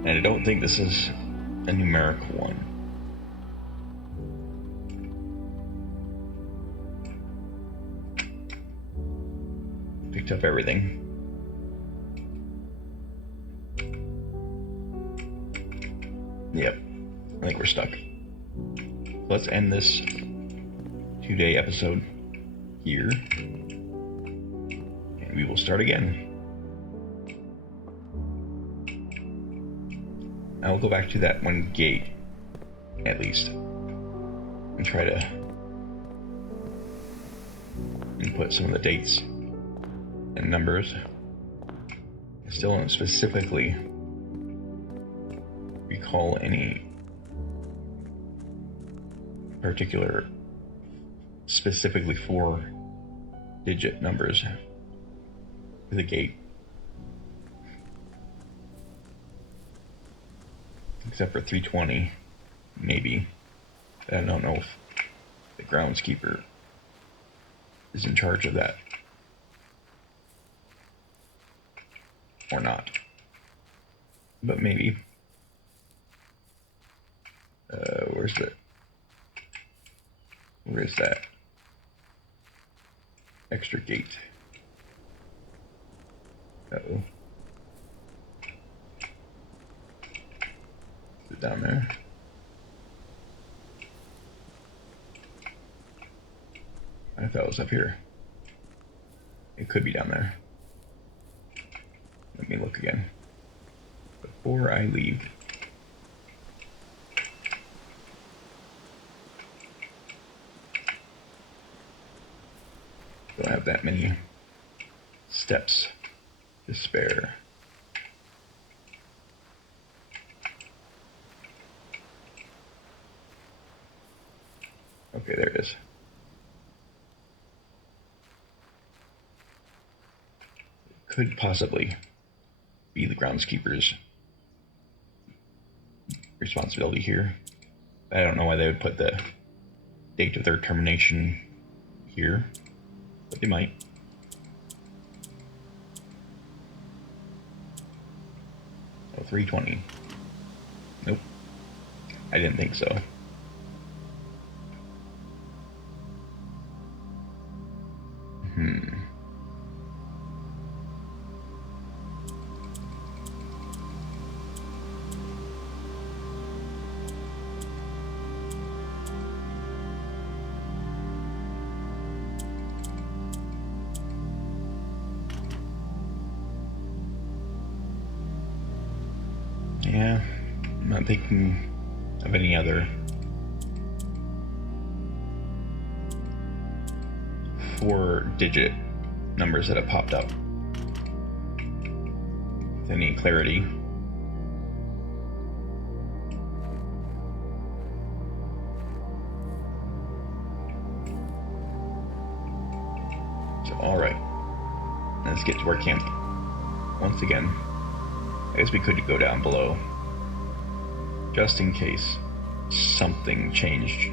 And I don't think this is a numeric one. Picked up everything. Yep, I think we're stuck. Let's end this 2-day episode here, and we will start again. I will go back to that one gate, at least, and try to input some of the dates and numbers. I still don't specifically recall any particular specifically 4-digit numbers for the gate, except for 320, maybe. I don't know if the groundskeeper is in charge of that. Or not. But maybe. Where's the... Where is that? Extra gate. Uh-oh. Is it down there? I thought it was up here. It could be down there. Let me look again. Before I leave. Don't have that many steps to spare. Okay, there it is. It could possibly be the groundskeeper's responsibility here. I don't know why they would put the date of their termination here, but they might. Oh, 320. Nope. I didn't think so. Yeah, I'm not thinking of any other 4-digit numbers that have popped up with any clarity. So, alright, let's get to our camp. Once again, I guess we could go down below, just in case something changed.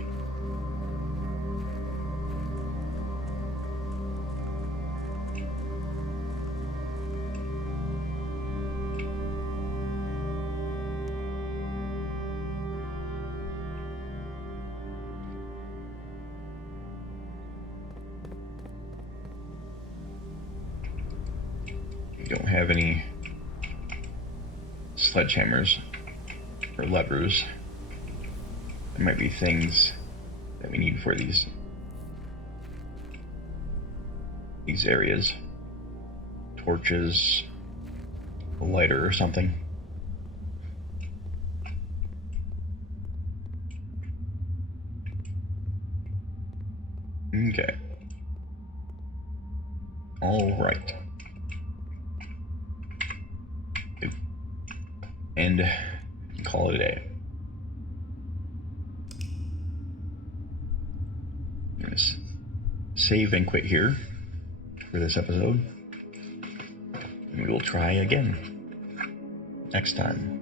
We don't have any sledgehammers or levers. There might be things that we need for these areas. Torches, a lighter or something. Okay. All right. And call it a day. I'm gonna save and quit here for this episode, and we will try again next time.